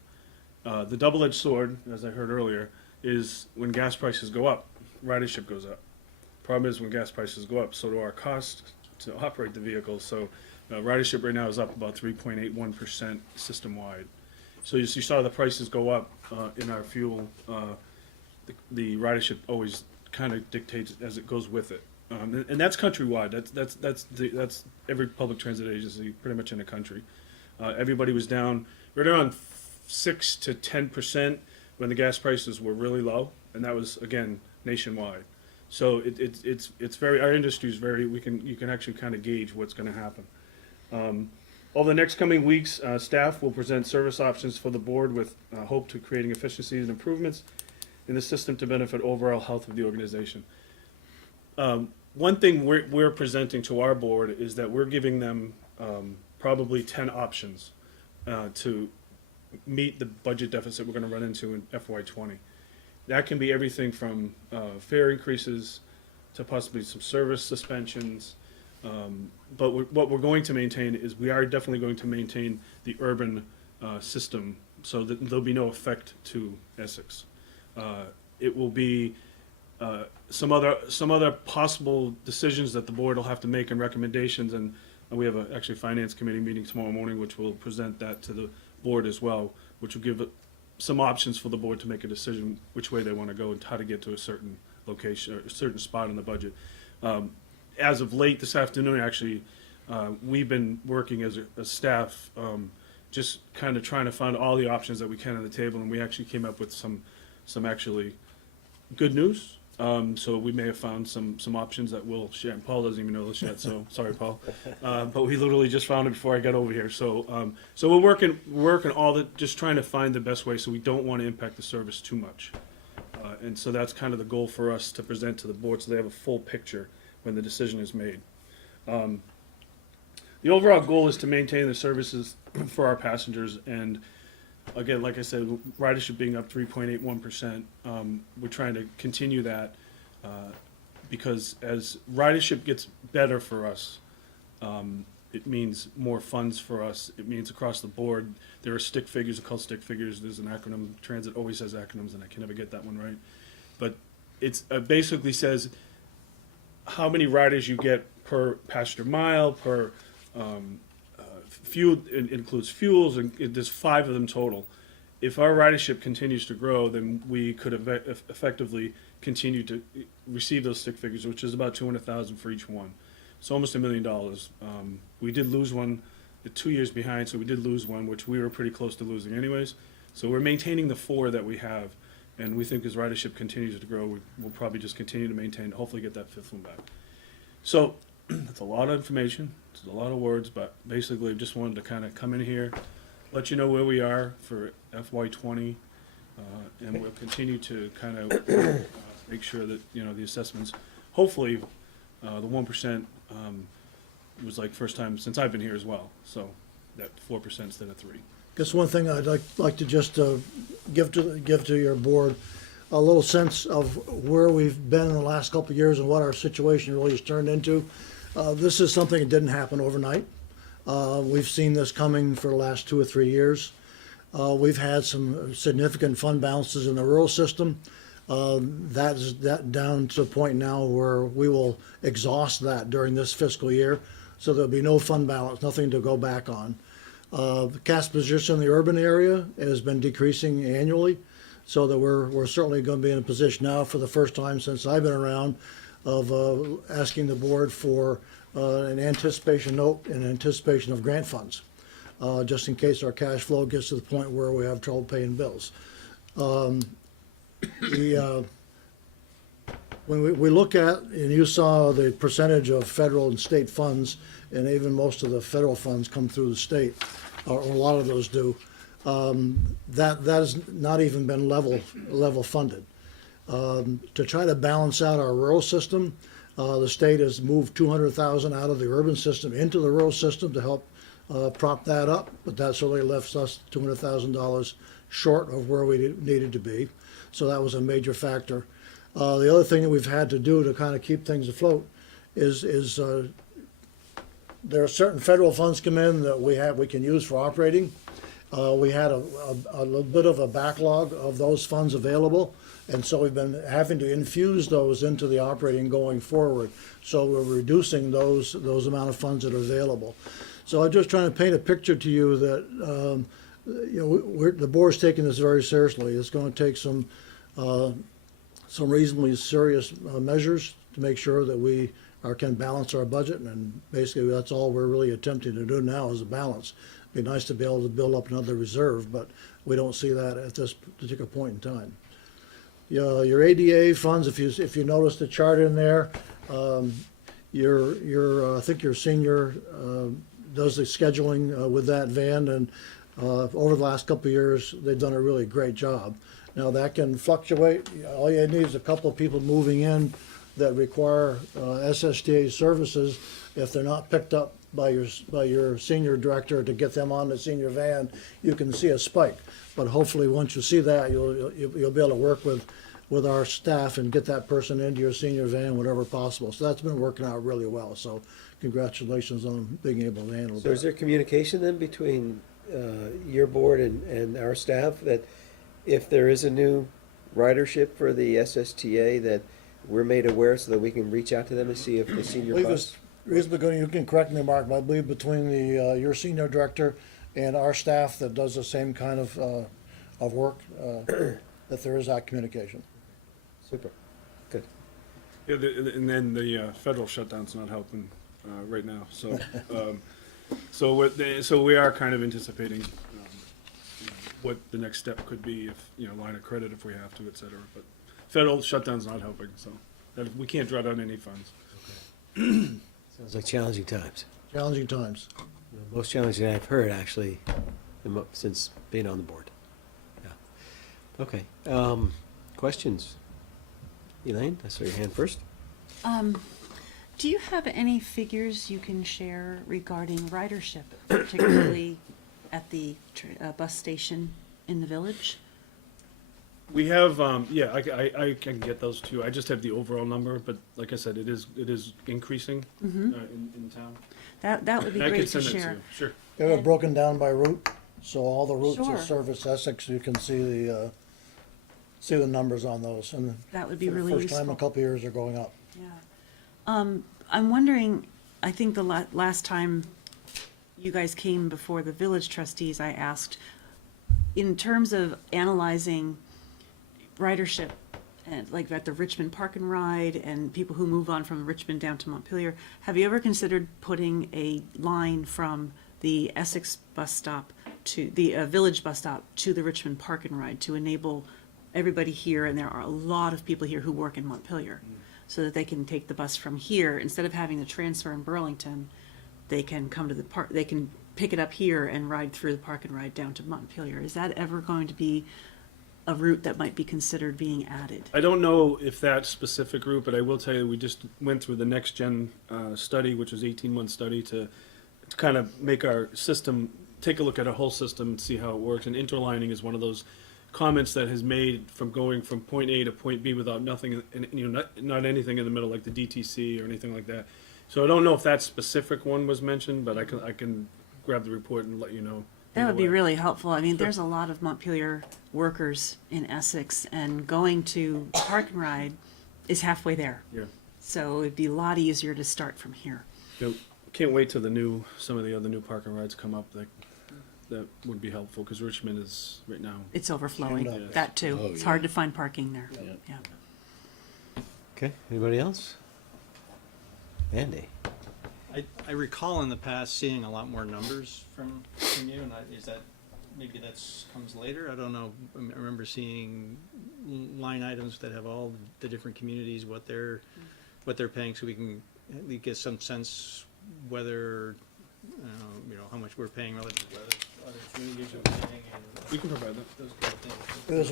The double-edged sword, as I heard earlier, is when gas prices go up, ridership goes up. Problem is when gas prices go up, so do our costs to operate the vehicle. So ridership right now is up about 3.81% system-wide. So as you saw the prices go up in our fuel, the ridership always kind of dictates as it goes with it. And that's countrywide. That's every public transit agency pretty much in the country. Everybody was down. We're down 6 to 10% when the gas prices were really low, and that was again nationwide. So it's very, our industry is very, you can actually kind of gauge what's going to happen. Over the next coming weeks, staff will present service options for the board with hope to creating efficiencies and improvements in the system to benefit overall health of the organization. One thing we're presenting to our board is that we're giving them probably 10 options to meet the budget deficit we're going to run into in FY20. That can be everything from fare increases to possibly some service suspensions. But what we're going to maintain is we are definitely going to maintain the urban system so that there'll be no effect to Essex. It will be some other possible decisions that the board will have to make and recommendations, and we have actually a finance committee meeting tomorrow morning, which will present that to the board as well, which will give some options for the board to make a decision which way they want to go and how to get to a certain location or a certain spot in the budget. As of late this afternoon, actually, we've been working as a staff, just kind of trying to find all the options that we can on the table, and we actually came up with some actually good news. So we may have found some options that we'll share. And Paul doesn't even know this yet, so sorry, Paul. But we literally just found it before I got over here. So so we're working just trying to find the best way, so we don't want to impact the service too much. And so that's kind of the goal for us to present to the board, so they have a full picture when the decision is made. The overall goal is to maintain the services for our passengers, and again, like I said, ridership being up 3.81%, we're trying to continue that because as ridership gets better for us, it means more funds for us. It means across the board. There are stick figures, they're called stick figures. There's an acronym. Transit always has acronyms, and I can never get that one right. But it basically says how many riders you get per passenger mile, per fuel. It includes fuels, and there's 5 of them total. If our ridership continues to grow, then we could effectively continue to receive those stick figures, which is about $200,000 for each one. So almost $1 million. We did lose one 2 years behind, so we did lose one, which we were pretty close to losing anyways. So we're maintaining the 4 that we have, and we think as ridership continues to grow, we'll probably just continue to maintain, hopefully get that 5th one back. So that's a lot of information, it's a lot of words, but basically just wanted to kind of come in here, let you know where we are for FY20, and we'll continue to kind of make sure that, the assessments, hopefully the 1% was like first time since I've been here as well, so that 4% instead of 3. Guess one thing I'd like to just give to your board a little sense of where we've been in the last couple of years and what our situation really has turned into. This is something that didn't happen overnight. We've seen this coming for the last 2 or 3 years. We've had some significant fund balances in the rural system. That's down to a point now where we will exhaust that during this fiscal year. So there'll be no fund balance, nothing to go back on. The cash position in the urban area has been decreasing annually, so that we're certainly going to be in a position now for the first time since I've been around of asking the board for an anticipation note in anticipation of grant funds, just in case our cash flow gets to the point where we have trouble paying bills. When we look at, and you saw the percentage of federal and state funds, and even most of the federal funds come through the state, or a lot of those do. that has not even been level funded. To try to balance out our rural system, the state has moved 200,000 out of the urban system into the rural system to help prop that up, but that certainly left us $200,000 short of where we needed to be. So that was a major factor. The other thing that we've had to do to kind of keep things afloat is there are certain federal funds come in that we can use for operating. We had a little bit of a backlog of those funds available, and so we've been having to infuse those into the operating going forward. So we're reducing those amount of funds that are available. So I'm just trying to paint a picture to you that the board's taking this very seriously. It's going to take some reasonably serious measures to make sure that we can balance our budget, and basically that's all we're really attempting to do now is a balance. It'd be nice to be able to build up another reserve, but we don't see that at this particular point in time. Your ADA funds, if you notice the chart in there, I think your senior does the scheduling with that van, and over the last couple of years they've done a really great job. Now that can fluctuate. All you need is a couple of people moving in that require SSTA services. If they're not picked up by your senior director to get them on the senior van, you can see a spike. But hopefully, once you see that, you'll be able to work with our staff and get that person into your senior van whenever possible. So that's been working out really well. So congratulations on being able to handle that. So is there communication then between your board and our staff that if there is a new ridership for the SSTA that we're made aware so that we can reach out to them and see if the senior bus? Reasonably good. You can correct me, Mark, but I believe between your senior director and our staff that does the same kind of work, that there is that communication. Super, good. Yeah, and then the federal shutdown's not helping right now. So, so we are kind of anticipating what the next step could be if line of credit if we have to, et cetera. But federal shutdown's not helping, so that we can't draw down any funds. Sounds like challenging times. Challenging times. Most challenging I've heard, actually, since being on the board. Yeah. Okay. Questions? Elaine, I saw your hand first. Do you have any figures you can share regarding ridership, particularly at the bus station in the village? We have, yeah, I can get those too. I just have the overall number, but like I said, it is increasing in town. That would be I great can to send it to share. you. Sure. They have it broken down by route, so all the routes Sure. that service Essex, you can see the numbers on those. And That would be for the really first time in a useful. couple of years, they're going up. Yeah. I'm wondering, I think the last time you guys came before the village trustees, I asked, in terms of analyzing ridership, and like at the Richmond Park and Ride and people who move on from Richmond down to Montpelier, have you ever considered putting a line from the Essex bus stop to the village bus stop to the Richmond Park and Ride to enable everybody here, and there are a lot of people here who work in Montpelier, so that they can take the bus from here instead of having to transfer in Burlington. They can come to the park. They can pick it up here and ride through the Park and Ride down to Montpelier. Is that ever going to be a route that might be considered being added? I don't know if that specific route, but I will tell you we just went through the next gen study, which was 18-month study to kind of make our system, take a look at our whole system and see how it works. And interlining is one of those comments that has made from going from point A to point B without nothing, not anything in the middle like the DTC or anything like that. So I don't know if that specific one was mentioned, but I can grab the report and let you know. That would be either way. really helpful. I mean, there's a lot of Montpelier workers in Essex, and going to Park and Ride is halfway there. Yeah. So it'd be a lot easier to start from here. Yep. Can't wait till some of the other new park and rides come up. That would be helpful because Richmond is right now. It's overflowing, Yes. that too. Oh, It's yeah. hard to find parking there. Yeah. Yeah. Okay, anybody else? Andy? I recall in the past seeing a lot more numbers from you, and is that, maybe that's comes later? I don't know. I remember seeing line items that have all the different communities, what they're paying, so we can at least get some sense whether how much we're paying relative to other communities are paying and We can provide that. those kind of things.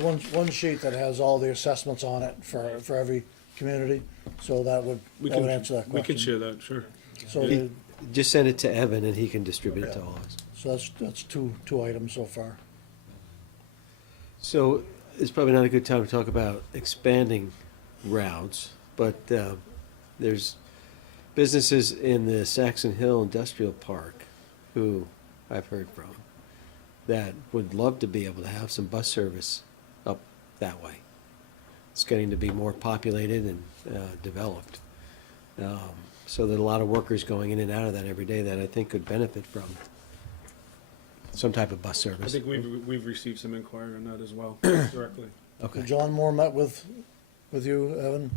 There's one sheet that has all the assessments on it for every community, so that would answer that question. We can share that, sure. So, He- Just send it to Evan and he can distribute it to all of us. so that's two items so far. So it's probably not a good time to talk about expanding routes, but there's businesses in the Saxon Hill Industrial Park who I've heard from that would love to be able to have some bus service up that way. It's getting to be more populated and developed. So there are a lot of workers going in and out of that every day that I think could benefit from some type of bus I service. think we've received some inquiry on that as well, directly. Okay. John Moore met with you, Evan?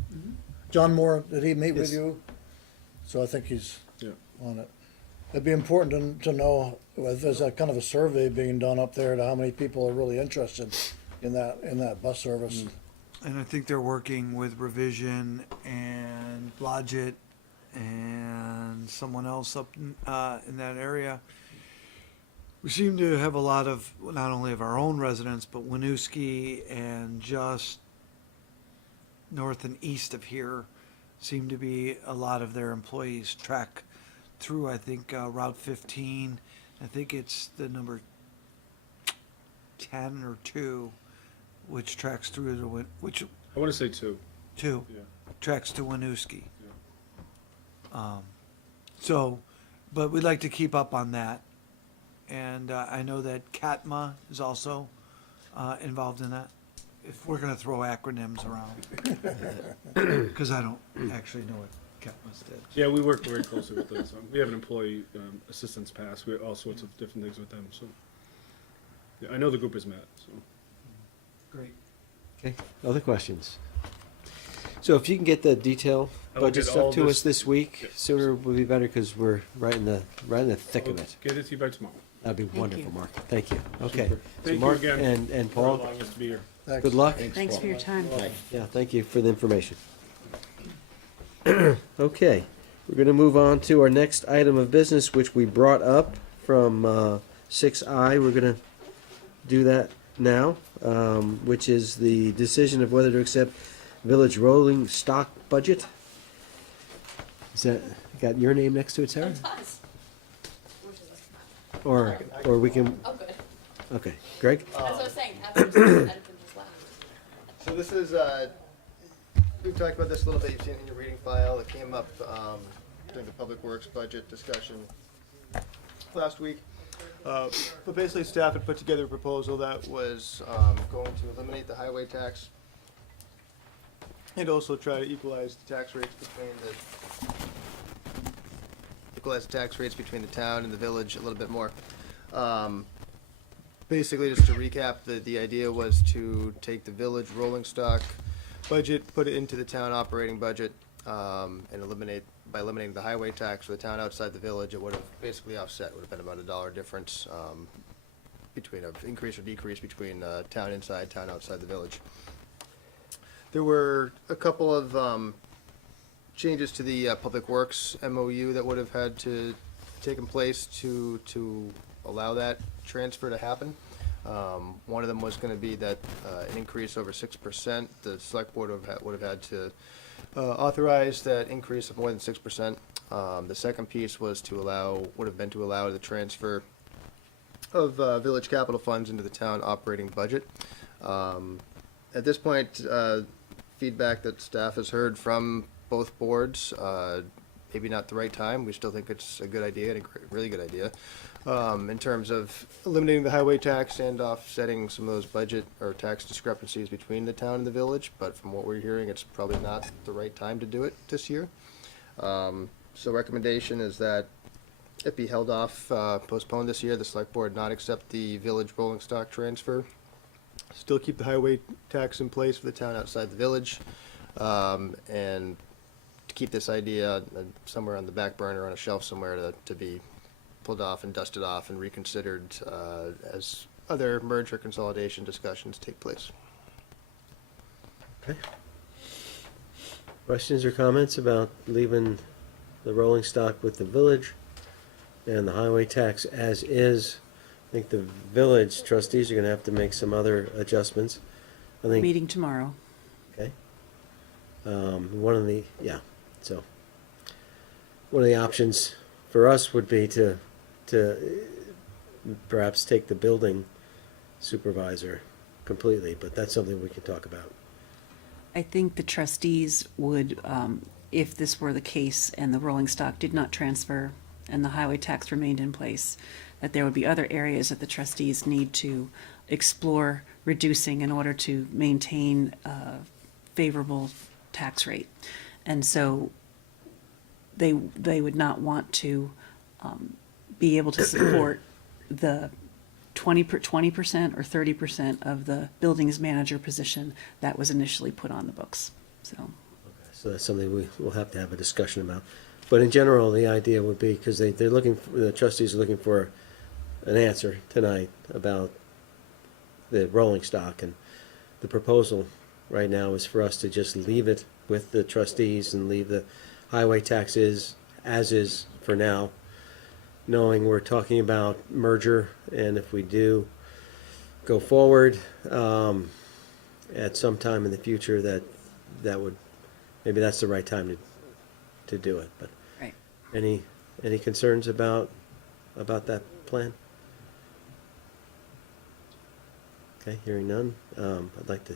John Moore, did he meet with Yes. you? So I think he's Yeah. on it. It'd be important to know if there's a kind of a survey being done up there to how many people are really interested in that bus service. And I think they're working with Revision and Blodgett and someone else up in that area. We seem to have a lot of, not only of our own residents, but Winooski and just north and east of here seem to be a lot of their employees track through, I think, Route 15. I think it's the number 10 or 2, which tracks through to, which I want to say two. 2 Yeah. tracks to Winooski. So, but we'd like to keep up on that. And I know that CATMA is also involved in that, if we're gonna throw acronyms around. Because I don't actually know what CATMA stands. Yeah, we work very closely with those. We have an employee assistance pass. We have all sorts of different things with them, so. Yeah, I know the group is met, so. Great. Okay, other questions? So if you can get the detail I will budget get stuff all to this- us this week, Yes. sooner will be better, because we're right in the thick of I'll it. get it to you by tomorrow. That'd be wonderful, you. Mark. Thank you. Okay. Super. So Thank you Mark again and For Paul, allowing us to be here. Thanks. good luck. Thanks for your time. Bye. Yeah, thank you for the information. Okay, we're gonna move on to our next item of business, which we brought up from 6I. We're gonna do that now, which is the decision of whether to accept village rolling stock budget. Is that, got your name next to it, Sarah? Or we can, Oh, good. okay, Greg? That's what I was saying. Have them just laugh. So this is, we've talked about this a little bit, you've seen it in your reading file, it came up during the Public Works budget discussion last week. But basically, staff had put together a proposal that was going to eliminate the highway tax and also try to equalize the tax rates between the town and the village a little bit more. Basically, just to recap, the idea was to take the village rolling stock budget, put it into the town operating budget, and by eliminating the highway tax for the town outside the village, it would have basically offset, would have been about $1 difference between an increase or decrease between town inside, town outside the village. There were a couple of changes to the Public Works MOU that would have had to taken place to allow that transfer to happen. One of them was going to be that an increase over 6%. The select board would have had to authorize that increase of more than 6%. The second piece was would have been to allow the transfer of village capital funds into the town operating budget. At this point, feedback that staff has heard from both boards, maybe not the right time. We still think it's a good idea and a really good idea. In terms of eliminating the highway tax and offsetting some of those budget or tax discrepancies between the town and the village, but from what we're hearing, it's probably not the right time to do it this year. So recommendation is that it be held off, postponed this year, the select board not accept the village rolling stock transfer, still keep the highway tax in place for the town outside the village, and to keep this idea somewhere on the back burner on a shelf somewhere to be pulled off and dusted off and reconsidered as other merger consolidation discussions take place. Okay. Questions or comments about leaving the rolling stock with the village and the highway tax as is. I think the village trustees are gonna have to make some other adjustments. I think, Meeting tomorrow. okay. One of the, yeah, so, one of the options for us would be to perhaps take the building supervisor completely, but that's something we can talk about. I think the trustees would, if this were the case and the rolling stock did not transfer and the highway tax remained in place, that there would be other areas that the trustees need to explore reducing in order to maintain a favorable tax rate. And so they would not want to be able to support the 20% or 30% of the buildings manager position that was initially put on the books, so. So that's something we'll have to have a discussion about. But in general, the idea would be, because they're looking, the trustees are looking for an answer tonight about the rolling stock, and the proposal right now is for us to just leave it with the trustees and leave the highway taxes as is for now, knowing we're talking about merger, and if we do go forward at some time in the future, that would, maybe that's the right time to do it. But Right. any concerns about that plan? Okay, hearing none. I'd like to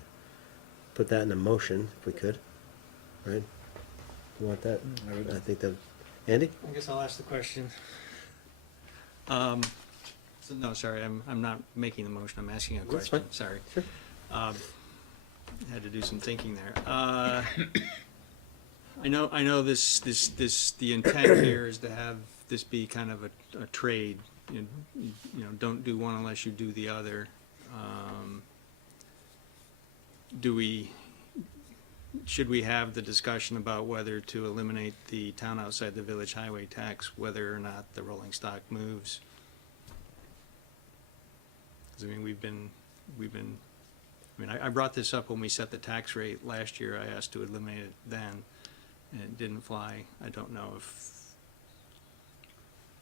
put that in a motion if we could. Right? You want that? I think that, Andy? I guess I'll ask the question. No, sorry, I'm not making the motion, I'm asking a That's question, fine. sorry. Sure. Had to do some thinking there. I know the intent here is to have this be kind of a trade. You don't do one unless you do the other. Should we have the discussion about whether to eliminate the town outside the village highway tax, whether or not the rolling stock moves? Because I mean, I brought this up when we set the tax rate last year. I asked to eliminate it then, and it didn't fly. I don't know if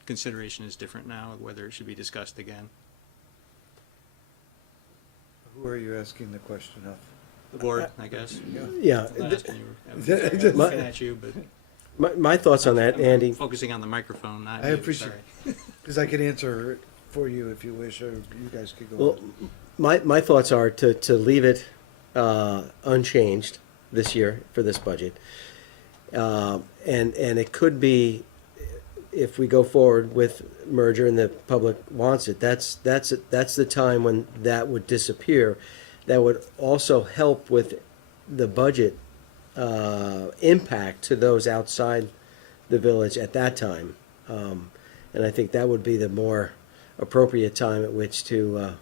consideration is different now, whether it should be discussed again. Who are you asking the question of? The board, I guess. Yeah. I'm not asking you. I'm looking at you, but My thoughts on that, I'm Andy. focusing on the microphone, not I you, appreciate, sorry. because I could answer for you if you wish, or you guys could go. Well, my thoughts are to leave it unchanged this year for this budget. And it could be, if we go forward with merger and the public wants it, that's the time when that would disappear. That would also help with the budget impact to those outside the village at that time. And I think that would be the more appropriate time at which to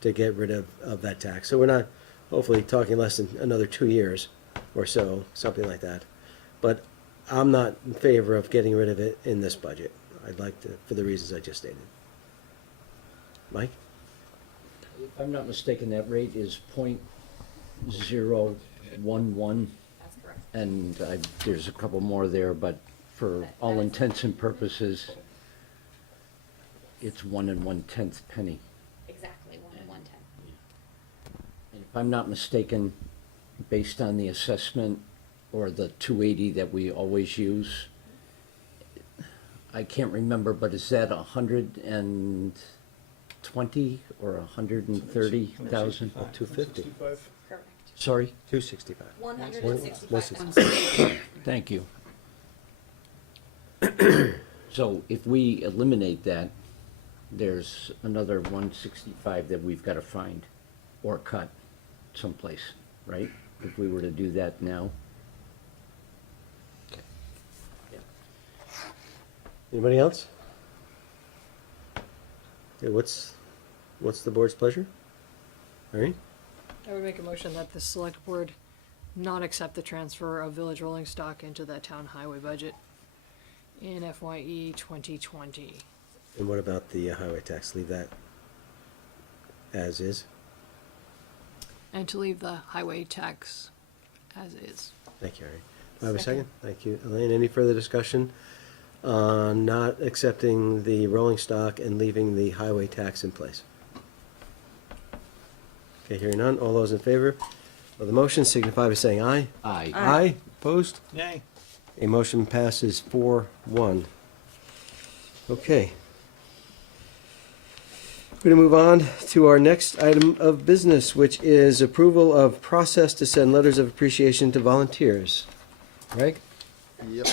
get rid of that tax. So we're not, hopefully, talking less than another 2 years or so, something like that. But I'm not in favor of getting rid of it in this budget. I'd like to, for the reasons I just stated. Mike? If I'm not mistaken, that rate is .011, That's correct. and there's a couple more there, but for all intents and purposes, it's 1 1/10 penny. Exactly, 1 and 1/10. And if I'm not mistaken, based on the assessment or the 280 that we always use, I can't remember, but is that 120 or 130,000? 250. Correct. Sorry? 265. 165,000. Thank you. So if we eliminate that, there's another 165 that we've got to find or cut someplace, right? If we were to do that now. Anybody else? Okay, what's the board's pleasure? All right. I would make a motion that the select board not accept the transfer of village rolling stock into the town highway budget in FYE 2020. And what about the highway tax? Leave that as is? And to leave the highway tax as is. Thank you, Harry. Do I have a second? Thank you, Elaine. Any further discussion on not accepting the rolling stock and leaving the highway tax in place? Okay, hearing none. All those in favor of the motion signify by saying aye. Aye. Aye. Opposed? Yay. A motion passes 4-1. Okay. We're going to move on to our next item of business, which is approval of process to send letters of appreciation to volunteers. Greg? Yep.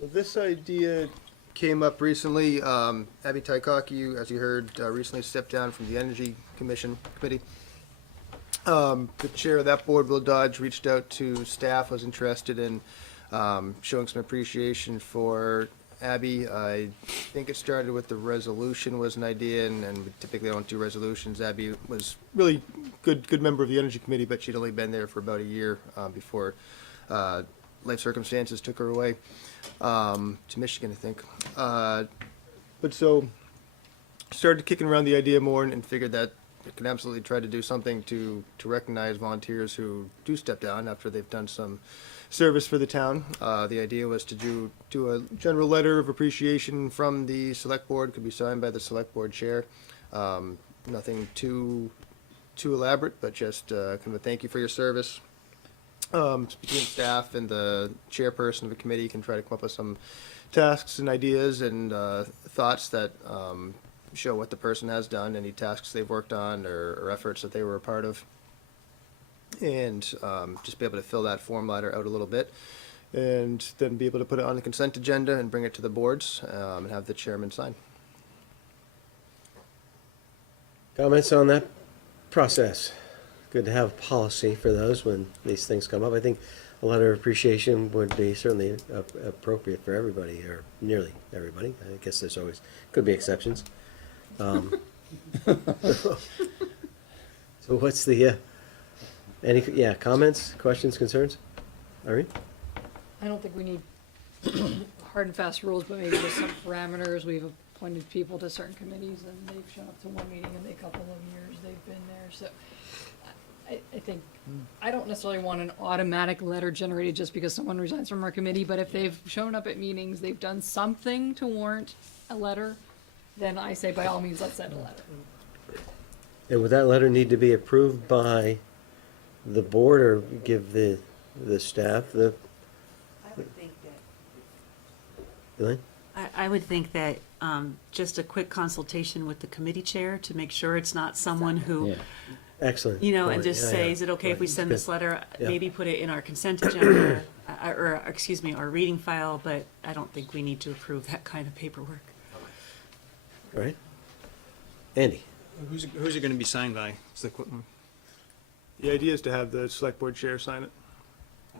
So this idea came up recently. Abby Tycock, you, as you heard, recently stepped down from the Energy Committee. The chair of that board, Will Dodge, reached out to staff, was interested in showing some appreciation for Abby. I think it started with the resolution was an idea, and we typically don't do resolutions. Abby was really good member of the Energy Committee, but she'd only been there for about a year before life circumstances took her away to Michigan, I think. But so started kicking around the idea more and figured that I can absolutely try to do something to recognize volunteers who do step down after they've done some service for the town. The idea was to do a general letter of appreciation from the select board, could be signed by the select board chair. Nothing too elaborate, but just kind of a thank you for your service. Between staff and the chairperson of the committee can try to come up with some tasks and ideas and thoughts that show what the person has done, any tasks they've worked on or efforts that they were a part of, and just be able to fill that form letter out a little bit, and then be able to put it on the consent agenda and bring it to the boards and have the chairman sign. Comments on that process? Good to have policy for those when these things come up. I think a letter of appreciation would be certainly appropriate for everybody, or nearly everybody. I guess there's always, could be exceptions. So what's the, any comments, questions, concerns? Irene? I don't think we need hard and fast rules, but maybe just some parameters. We've appointed people to certain committees and they've shown up to one meeting in the couple of years they've been there, so I think, I don't necessarily want an automatic letter generated just because someone resigns from our committee, but if they've shown up at meetings, they've done something to warrant a letter, then I say by all means, let's send a letter. And would that letter need to be approved by the board or give the staff the? I would think that. Elaine? I would think that just a quick consultation with the committee chair to make sure it's not someone who, Yeah. Excellent. you know, and point. just Yeah, say, yeah. is it okay if we Right. send Good. this letter? Yeah. Maybe put it in our consent agenda, or, excuse me, our reading file, but I don't think we need to approve that kind of paperwork. Right? Andy? Who's it going to be signed by? Is the quick one. The idea is to have the select board chair sign it.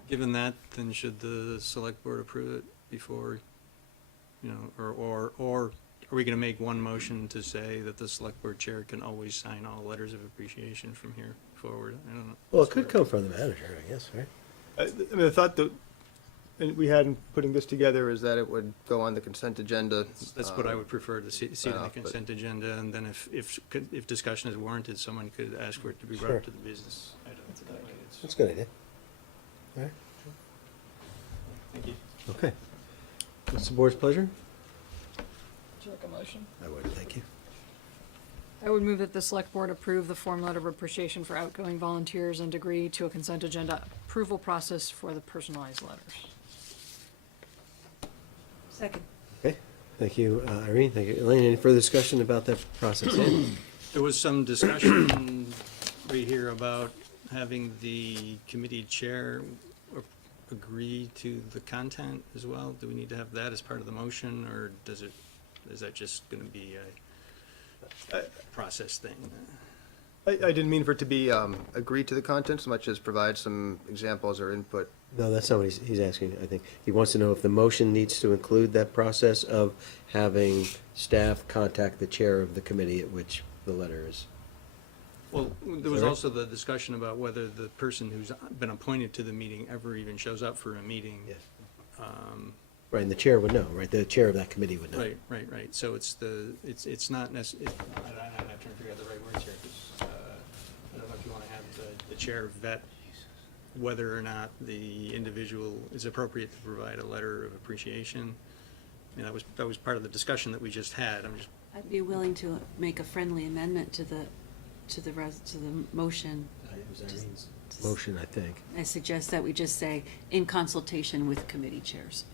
Given that, then should the select board approve it before, you know, or are we going to make one motion to say that the select board chair can always sign all letters of appreciation from here forward? I don't know. Well, it could come from the manager, I guess, right? I mean, the thought that we had in putting this together is that it would go on the consent agenda. That's what I would prefer to see it on the but- consent agenda, and then if discussion is warranted, someone could ask for it to be brought Sure. up to the business item. That's a good idea. All right, Thank you. okay. What's the board's pleasure? Would you like a motion? I would, thank you. I would move that the select board approve the form letter of appreciation for outgoing volunteers and agree to a consent agenda approval process for the personalized letters. Second. Okay, thank you, Irene, thank you. Elaine, any further discussion about that process? Andy? There was some discussion right here about having the committee chair agree to the content as well. Do we need to have that as part of the motion, or is that just gonna be a process thing? I didn't mean for it to be agree to the content so much as provide some examples or input. No, that's not what he's asking, I think. He wants to know if the motion needs to include that process of having staff contact the chair of the committee at which the letter is. Well, there was Sorry? also the discussion about whether the person who's been appointed to the meeting ever even shows up for a meeting. Yes. Right, and the chair would know, right? The chair of that committee would know. Right. So it's not I'm not trying to figure out the right words here, 'cause, I don't know if you want to have the chair vet whether or not the individual is appropriate to provide a letter of appreciation. I mean, that was part of the discussion that we just had. I'd be willing to make a friendly amendment to the motion. Motion, I think. I suggest that we just say, in consultation with committee chairs.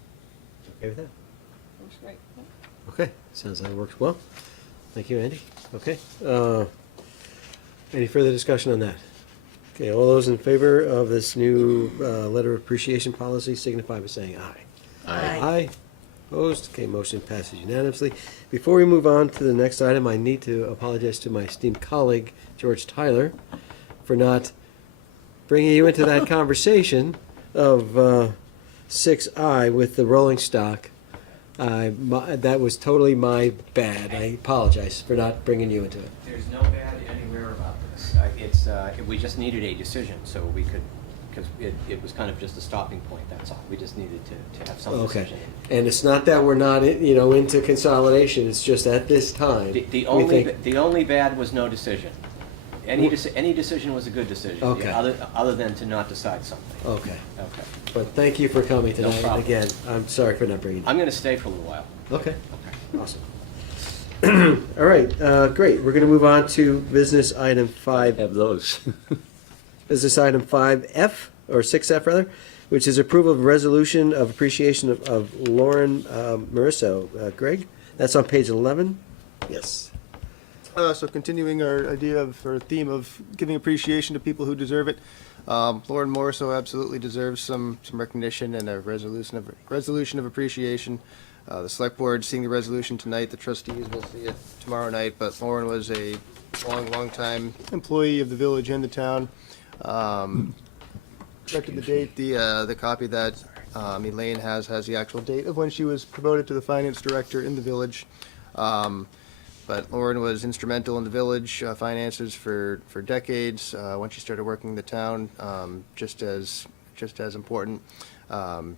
Okay with that? Looks great. Yep. Okay, sounds like it works well. Thank you, Andy. Okay. Any further discussion on that? Okay, all those in favor of this new letter of appreciation policy signify by saying aye. Aye. Opposed? Okay, motion passes unanimously. Before we move on to the next item, I need to apologize to my esteemed colleague, George Tyler, for not bringing you into that conversation of 6I with the rolling stock. That was totally my bad. I apologize for not bringing you into it. There's no bad anywhere about this. We just needed a decision, so we could, because it was kind of just a stopping point, that's all. We just needed to have some Okay. decision. And it's not that we're not, into consolidation, it's just at this time. The we think- only bad was no decision. Any decision was a good decision. Okay. Other than to not decide something. Okay, Okay. but thank you for coming No tonight. problem. Again, I'm sorry for not bringing you. I'm going to stay for a little while. Okay, awesome. All right, great. We're going to move on to business item 5. Have those. Business item 5F, or 6F rather, which is approval of resolution of appreciation of Lauren Marisso. Greg, that's on page 11? Yes. So continuing our idea of, or theme of giving appreciation to people who deserve it, Lauren Morriso absolutely deserves some recognition and a resolution of appreciation. The select board seeing the resolution tonight, the trustees will see it tomorrow night, but Lauren was a long time employee of the village and the town. Corrected the date, the copy that Elaine has the actual date of when she was promoted to the finance director in the village. But Lauren was instrumental in the village finances for decades. When she started working in the town, just as important.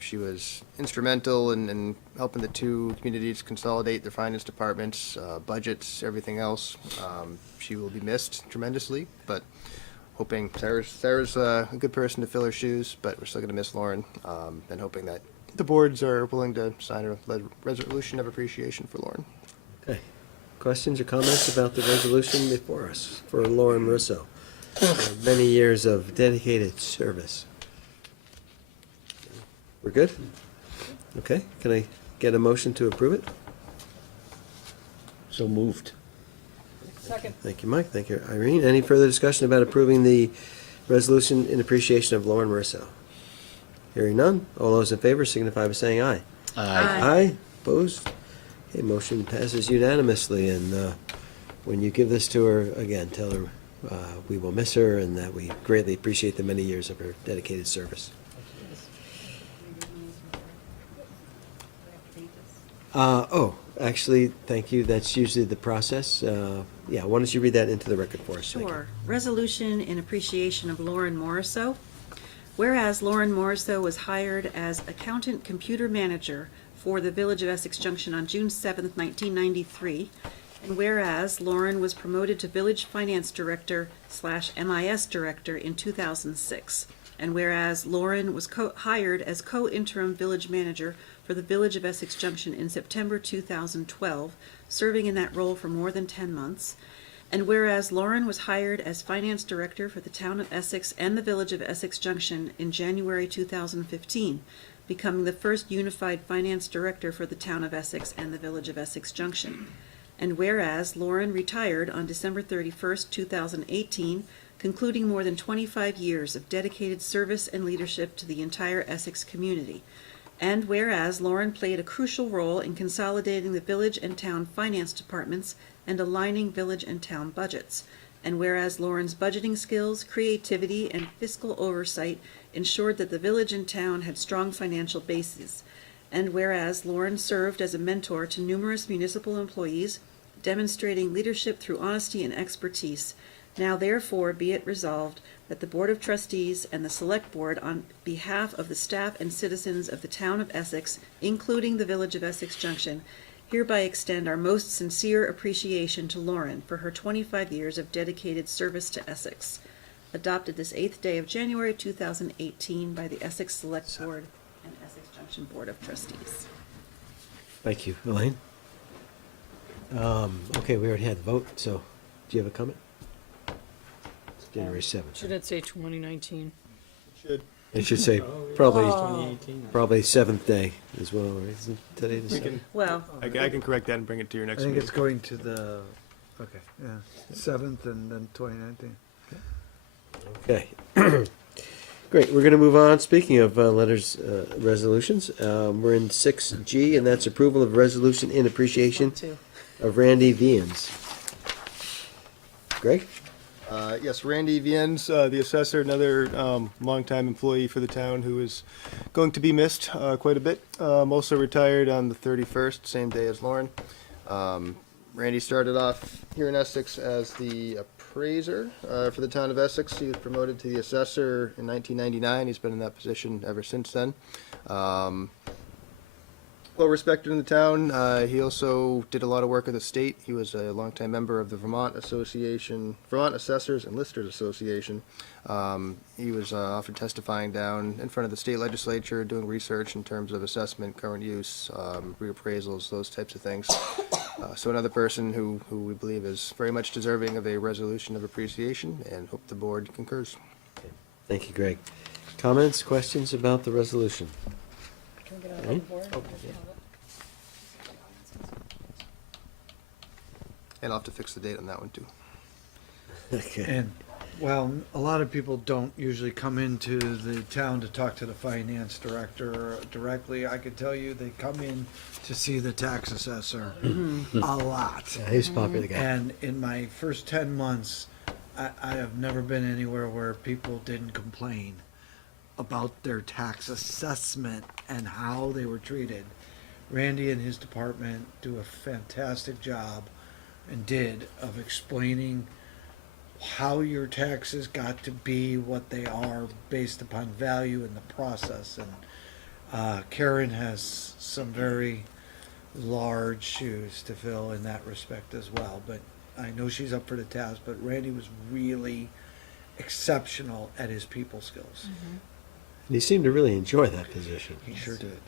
She was instrumental in helping the two communities consolidate their finance departments, budgets, everything else. She will be missed tremendously, but hoping Sarah's a good person to fill her shoes, but we're still going to miss Lauren, and hoping that the boards are willing to sign a resolution of appreciation for Lauren. Okay. Questions or comments about the resolution before us for Lauren Marisso? Many years of dedicated service. We're good? Okay, can I get a motion to approve it? So moved. Second. Thank you, Mike. Thank you, Irene. Any further discussion about approving the resolution in appreciation of Lauren Marisso? Hearing none. All those in favor signify by saying aye. Aye. Opposed? Okay, motion passes unanimously, and when you give this to her, again, tell her we will miss her and that we greatly appreciate the many years of her dedicated service. Actually, thank you. That's usually the process. Yeah, why don't you read that into the record for us? Thank you. Sure. Resolution in appreciation of Lauren Morriso. Whereas Lauren Morriso was hired as accountant computer manager for the Village of Essex Junction on June 7th, 1993, and whereas Lauren was promoted to Village Finance Director / MIS Director in 2006, and whereas Lauren was hired as co-interim village manager for the Village of Essex Junction in September 2012, serving in that role for more than 10 months, and whereas Lauren was hired as finance director for the town of Essex and the Village of Essex Junction in January 2015, becoming the first unified finance director for the town of Essex and the Village of Essex Junction. And whereas Lauren retired on December 31st, 2018, concluding more than 25 years of dedicated service and leadership to the entire Essex community. And whereas Lauren played a crucial role in consolidating the village and town finance departments and aligning village and town budgets. And whereas Lauren's budgeting skills, creativity, and fiscal oversight ensured that the village and town had strong financial bases. And whereas Lauren served as a mentor to numerous municipal employees, demonstrating leadership through honesty and expertise. Now therefore be it resolved that the Board of Trustees and the Select Board, on behalf of the staff and citizens of the town of Essex, including the village of Essex Junction, hereby extend our most sincere appreciation to Lauren for her 25 years of dedicated service to Essex. Adopted this 8th day of January 2018 by the Essex Select Board and Essex Junction Board of Trustees. Thank you, Elaine. Okay, we already had the vote, so do you have a comment? It's January 7th. Should it say 2019? Should. It should say probably 7th day as well, right? Isn't today the 7th? Well, I can correct that and bring it to your I next think meeting. it's going to the, okay, yeah, 7th and then 2019. Okay. Great, we're gonna move on. Speaking of letters, resolutions, we're in 6G, and that's approval of resolution in appreciation of Randy Vians. Greg? Yes, Randy Viens, the assessor, another longtime employee for the town who is going to be missed quite a bit. Also retired on the 31st, same day as Lauren. Randy started off here in Essex as the appraiser for the town of Essex. He was promoted to the assessor in 1999. He's been in that position ever since then. Well respected in the town. He also did a lot of work with the state. He was a longtime member of the Vermont Assessors and Listers Association. He was often testifying down in front of the state legislature, doing research in terms of assessment, current use, reappraisals, those types of things. So another person who we believe is very much deserving of a resolution of appreciation, and hope the board concurs. Thank you, Greg. Comments, questions about the resolution? Can we get it on the board? And I'll have to fix the date on that one too. Okay. And, well, a lot of people don't usually come into the town to talk to the finance director directly. I can tell you, they come in to see the tax assessor a lot. Yeah, he's a popular guy. And in my first 10 months, I have never been anywhere where people didn't complain about their tax assessment and how they were treated. Randy and his department do a fantastic job, and did, of explaining how your taxes got to be what they are based upon value in the process. And Karen has some very large shoes to fill in that respect as well. But I know she's up for the task, but Randy was really exceptional at his people skills. And he seemed to really enjoy that position. He sure did.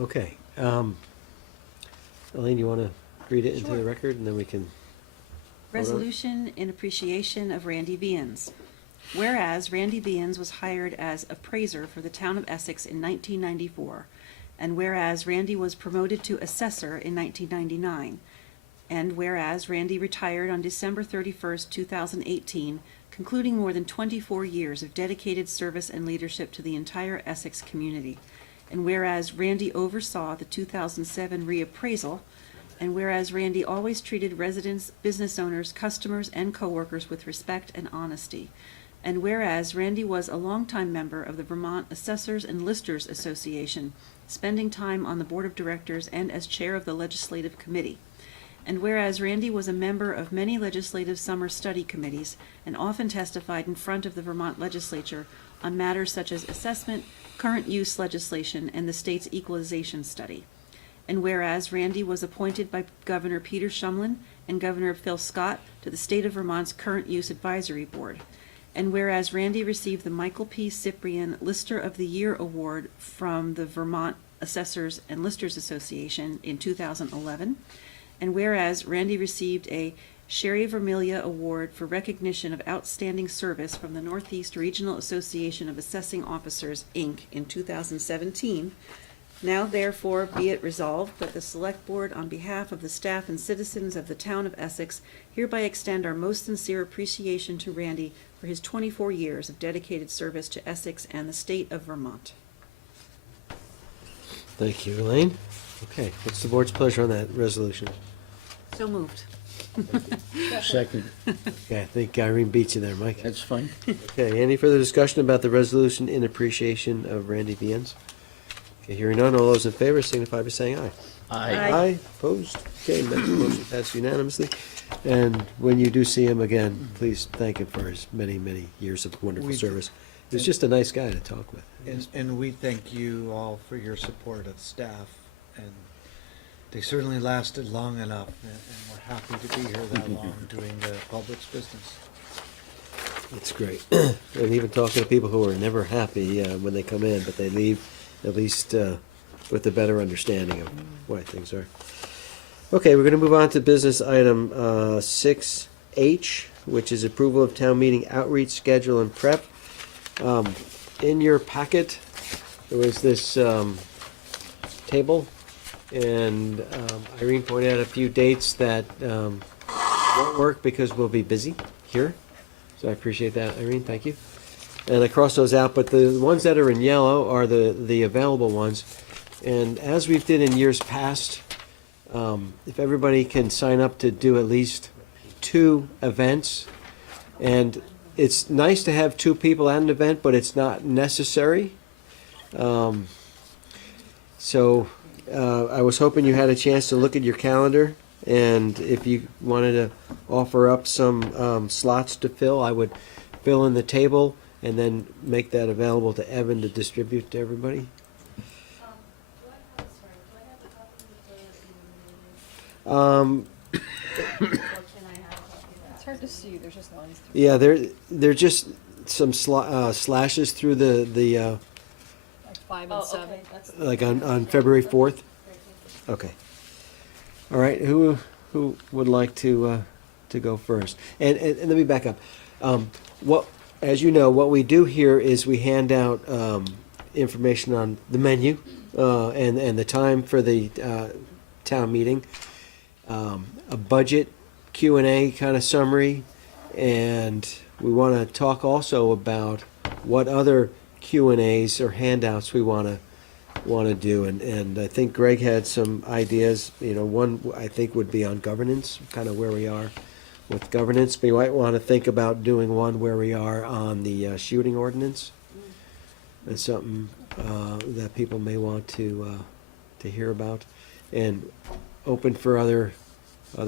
Okay. Elaine, you want to read it into the record, and then we can... resolution in appreciation of Randy Vians. Whereas Randy Vians was hired as appraiser for the town of Essex in 1994, and whereas Randy was promoted to assessor in 1999, and whereas Randy retired on December 31st, 2018, concluding more than 24 years of dedicated service and leadership to the entire Essex community, and whereas Randy oversaw the 2007 reappraisal, and whereas Randy always treated residents, business owners, customers, and coworkers with respect and honesty, and whereas Randy was a longtime member of the Vermont Assessors and Listers Association, spending time on the board of directors and as chair of the legislative committee, and whereas Randy was a member of many legislative summer study committees and often testified in front of the Vermont legislature on matters such as assessment, current use legislation, and the state's equalization study. And whereas Randy was appointed by Governor Peter Shumlin and Governor Phil Scott to the State of Vermont's Current Use Advisory Board. And whereas Randy received the Michael P. Cyprian Lister of the Year Award from the Vermont Assessors and Listers Association in 2011. And whereas Randy received a Sherry Vermilia Award for recognition of outstanding service from the Northeast Regional Association of Assessing Officers, Inc. in 2017. Now therefore be it resolved that the Select Board, on behalf of the staff and citizens of the town of Essex, hereby extend our most sincere appreciation to Randy for his 24 years of dedicated service to Essex and the state of Vermont. Thank you, Elaine. Okay, what's the board's pleasure on that resolution? So moved. Second, Okay, I think Irene beats you there, Mike. that's fine. Okay, any further discussion about the resolution in appreciation of Randy Vians? Okay, hearing none, all those in favor signify by saying aye. Aye. Aye, opposed? Okay, motion passed unanimously. And when you do see him again, please thank him for his many, many years of wonderful We- service. He was just a nice guy to talk with. And we thank you all for your support of staff, and they certainly lasted long enough, and we're happy to be here that long doing the public's business. It's great. And even talking to people who are never happy when they come in, but they leave at least with a better understanding of why things are. Okay, we're going to move on to business item 6H, which is approval of town meeting outreach schedule and prep. In your packet, there was this table, and Irene pointed out a few dates that won't work because we'll be busy here. So I appreciate that, Irene, thank you. And I crossed those out, but the ones that are in yellow are the available ones. And as we did in years past, if everybody can sign up to do at least 2 events, and it's nice to have 2 people at an event, but it's not necessary. So I was hoping you had a chance to look at your calendar, and if you wanted to offer up some slots to fill, I would fill in the table and then make that available to Evan to distribute to everybody. It's hard to see, there's just lines through. Yeah, they're just some slashes through the Like 5 and 7. like on February 4th. Okay. All right. Who would like to go first? And let me back up. As you know, what we do here is we hand out information on the menu and the time for the town meeting, a budget Q&A kind of summary, and we want to talk also about what other Q&As or handouts we want to do, and I think Greg had some ideas. One I think would be on governance, kind of where we are with governance. But you might want to think about doing one where we are on the shooting ordinance. That's something that people may want to hear about, and open for other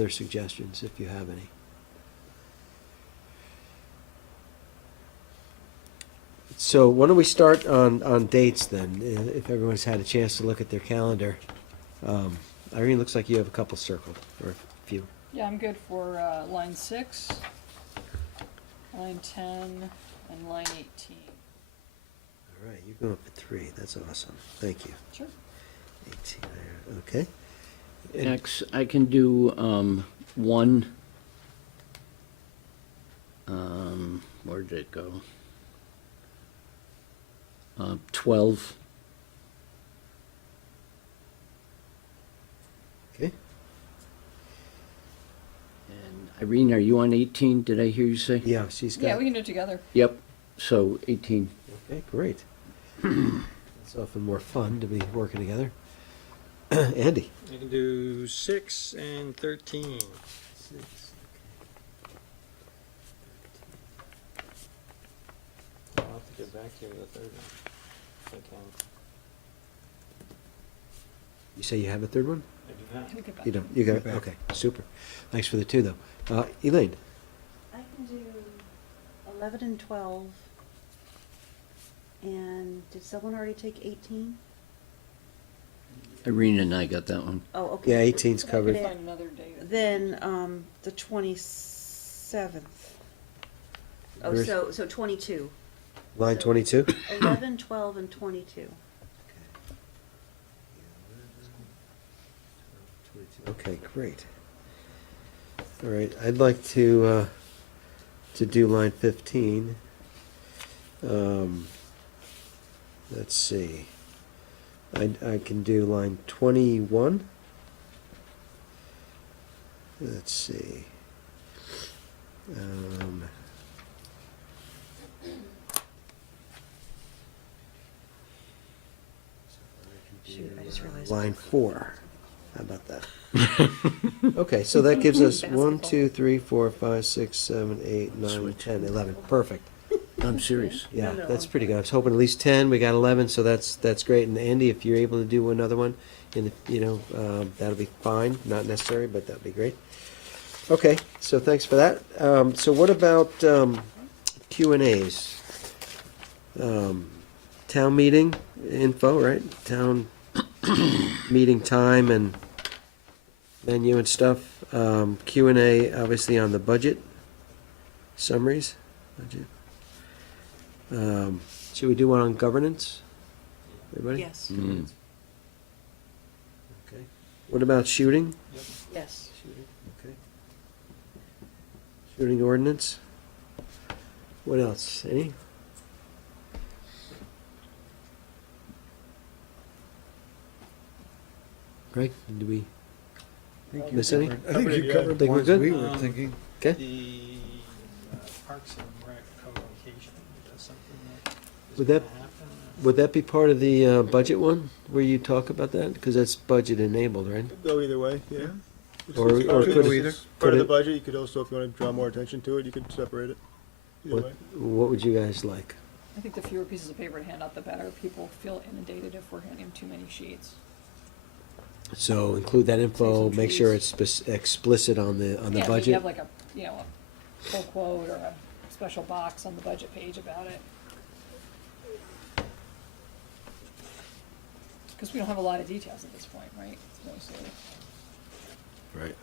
suggestions if you have any. So why don't we start on dates then, if everyone's had a chance to look at their calendar. Irene, looks like you have a couple circled, or a few. Yeah, I'm good for line 6, line 10, and line 18. All right, you're going up to 3. That's awesome. Thank you. Sure. 18 there. Okay. And- Next, I can do 1. Where did it go? 12. Okay. And Irene, are you on 18? Did I hear you say? Yeah, she's got. Yeah, we can do it together. Yep. So 18. Okay, great. It's often more fun to be working together. Andy. I can do 6 and 13. 6. I'll have to get back to you with the third one. If I can. You say you have a third one? I do not. Can we get back? You don't. You got it. Okay, super. Thanks for the 2 though. Elaine. I can do 11 and 12. And did someone already take 18? Irene and I got that one. Oh, okay. Yeah, 18's covered. Find another date. Then, the 27th. Oh, Where's- so 22. Line 22. 11, 12, and 22. Okay, great. All right, I'd like to do line 15. Let's see. I can do line 21. Let's see. Shoot, I just realized. Line 4. How about that? Okay, so that gives us 1, 2, 3, 4, 5, 6, 7, 8, 9, 10, 11. Perfect. I'm serious. Yeah, No, that's I'm pretty good. I was hoping at least 10. We got 11, so that's great. And Andy, if you're able to do another one, that'll be fine. Not necessary, but that'd be great. Okay, so thanks for that. So what about Q and As? Town meeting info, right? Town meeting time and menu and stuff. Q and A, obviously on the budget summaries. Budget. Should we do one on governance? Everybody? Yes. Okay. What about shooting? Yes. Shooting, okay. Shooting ordinance? What else? Any? Greg, do we miss any? I think you covered Think we're ones good? we were thinking. Okay. The Parks and Rec co-location, is that something that is Would gonna that- happen? Would that be part of the budget one, where you talk about that? Because that's budget enabled, right? Go either way, yeah. Or- It's or part of could the- it- it's part of the could it- budget, you could also, if you want to draw more attention to it, you could separate it. Either What, way. what would you guys like? I think the fewer pieces of paper to hand out, the better. People feel inundated if we're handing them too many sheets. So include that info, some make sure trees. it's explicit on the Yeah, if you budget. have like a, a full quote or a special box on the budget page about it. Because we don't have a lot of details at this point, right? It's mostly Right.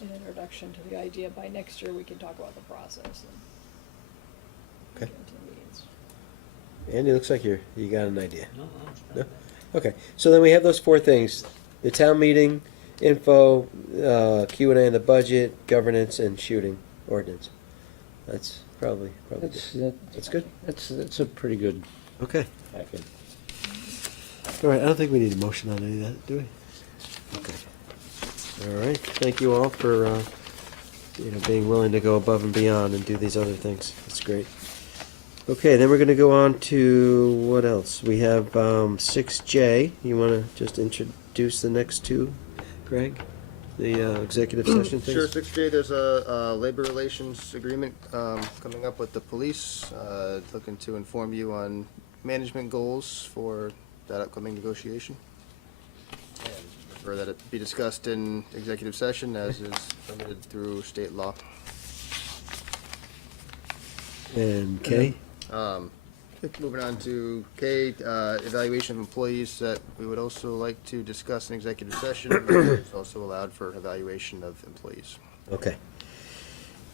an introduction to the idea. By next year, we can talk about the process and Okay. get into the meetings. Andy, looks like you got an idea. No, I'm just No? trying to- Okay, so then we have those four things: the town meeting, info, Q and A on the budget, governance, and shooting ordinance. That's probably good. That's good. That's a pretty good Okay. package. All right, I don't think we need a motion on any of that, do we? Okay. All right, thank you all for, being willing to go above and beyond and do these other things. That's great. Okay, then we're gonna go on to, what else? We have, 6J. You wanna just introduce the next two, Greg? The, executive session things? Sure, 6J, there's a labor relations agreement coming up with the police, looking to inform you on management goals for that upcoming negotiation. And refer that it be discussed in executive session as is permitted through state law. And K? Moving on to K, evaluation of employees that we would also like to discuss in executive session. It's also allowed for evaluation of employees. Okay.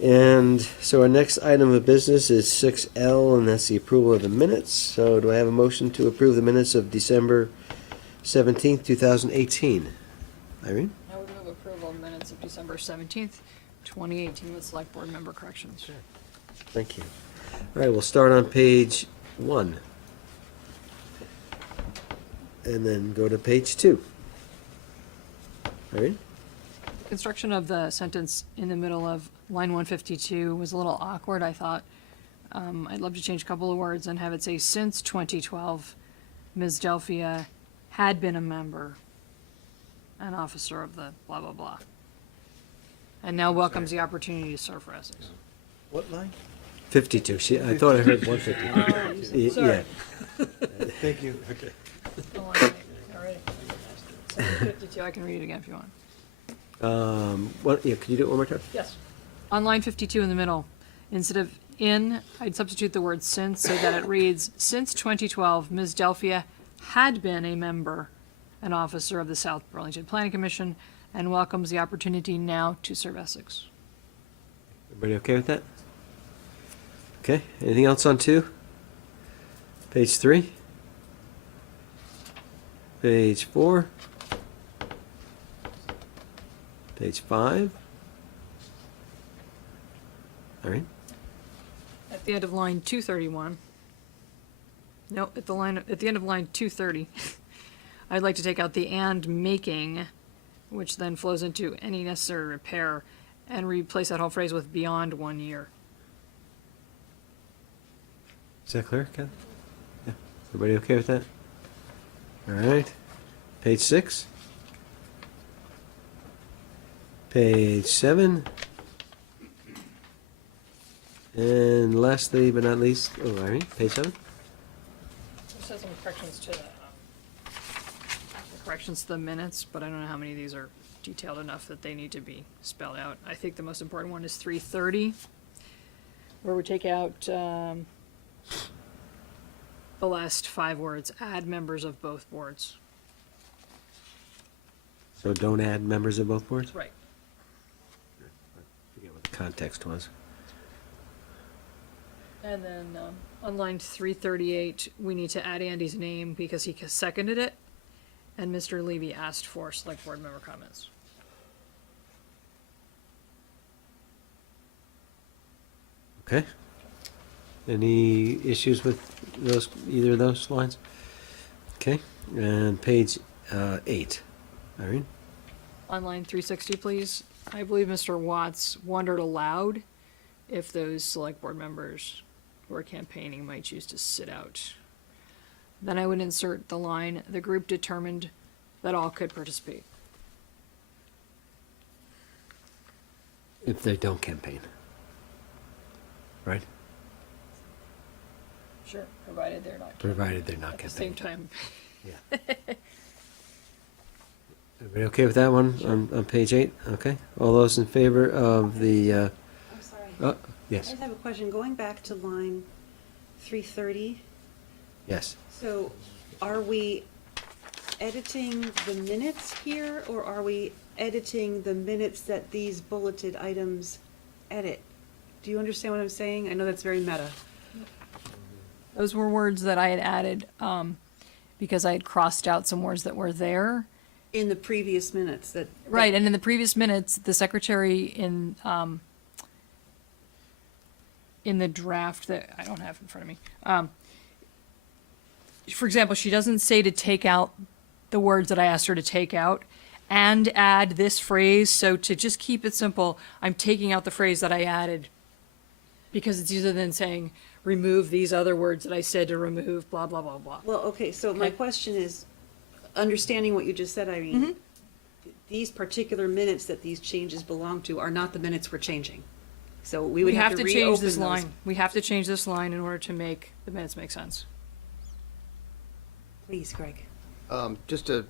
And so our next item of business is 6L, and that's the approval of the minutes. So do I have a motion to approve the minutes of December 17th, 2018? Irene? I would move approval of minutes of December 17th, 2018 with select board member corrections. Thank you. All right, we'll start on page 1. And then go to page 2. Irene? Construction of the sentence in the middle of line 152 was a little awkward, I thought. I'd love to change a couple of words and have it say, since 2012, Ms. Delphia had been a member, an officer of the blah, blah, blah. And now welcomes the opportunity to serve for Essex. What line? 52. I thought I heard 152. Yeah. Sorry. Thank you. Go on, all right. 52, I can read it again if you want. Could you do it one more time? Yes. On line 52 in the middle, instead of in, I'd substitute the word since so that it reads, since 2012, Ms. Delphia had been a member, an officer of the South Burlington Planning Commission, and welcomes the opportunity now to serve Essex. Everybody okay with that? Okay, anything else on 2? Page 3? Page 4? Page 5? All right, At the end of line 231, no, at the end of line 230, I'd like to take out the and making, which then flows into any necessary repair, and replace that whole phrase with beyond 1 year. is that clear, Ken? Yeah, everybody okay with that? All right, page 6? Page 7? And lastly but not least, Irene, page 7? Just has some corrections to the minutes, but I don't know how many of these are detailed enough that they need to be spelled out. I think the most important one is 330, where we take out the last 5 words, add members of both boards. So don't add members of both boards? Right. I forget what the context was. And then on line 338, we need to add Andy's name because he seconded it, and Mr. Levy asked for select board member comments. Okay. Any issues with those, either of those lines? Okay, and page 8. Irene? On line 360, please. I believe Mr. Watts wondered aloud if those select board members who are campaigning might choose to sit out. Then I would insert the line, the group determined that all could participate. If they don't campaign. Right? Sure, provided they're not. Provided they're not At the same campaigning. time. Yeah. Everybody okay with that one on page 8? Okay. All those in favor of the, I'm sorry. I yes, just have a question. Going back to line 330, yes. so are we editing the minutes here, or are we editing the minutes that these bulleted items edit? Do you understand what I'm saying? I know that's very meta. Those were words that I had added, because I had crossed out some words that were there. In the previous minutes that. Right, and in the previous minutes, the secretary in the draft that I don't have in front of me, for example, she doesn't say to take out the words that I asked her to take out and add this phrase. So to just keep it simple, I'm taking out the phrase that I added because it's easier than saying remove these other words that I said to remove, blah, blah, blah, blah. Well, okay, so my Okay. question is, understanding what you just said, Irene, these particular minutes that these changes belong to are not the minutes we're changing. So we would We have to change reopen this those. line. We have to change this line in order to make the minutes make sense. Please, Greg. Just a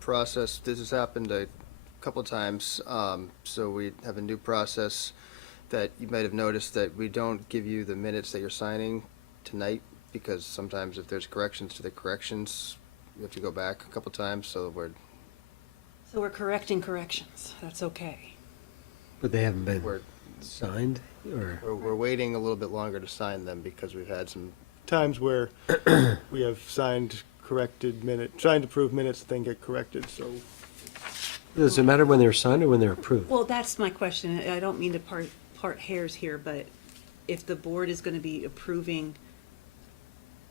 process, this has happened a couple of times, so we have a new process that you might have noticed that we don't give you the minutes that you're signing tonight, because sometimes if there's corrections to the corrections, you have to go back a couple of times, so So we're correcting corrections. That's okay. But they haven't been we're, signed, or? we're waiting a little bit longer to sign them, because we've had some times where we have signed signed approved minutes that then get corrected, so. Does it matter when they're signed or when they're approved? Well, that's my question. I don't mean to part hairs here, but if the board is going to be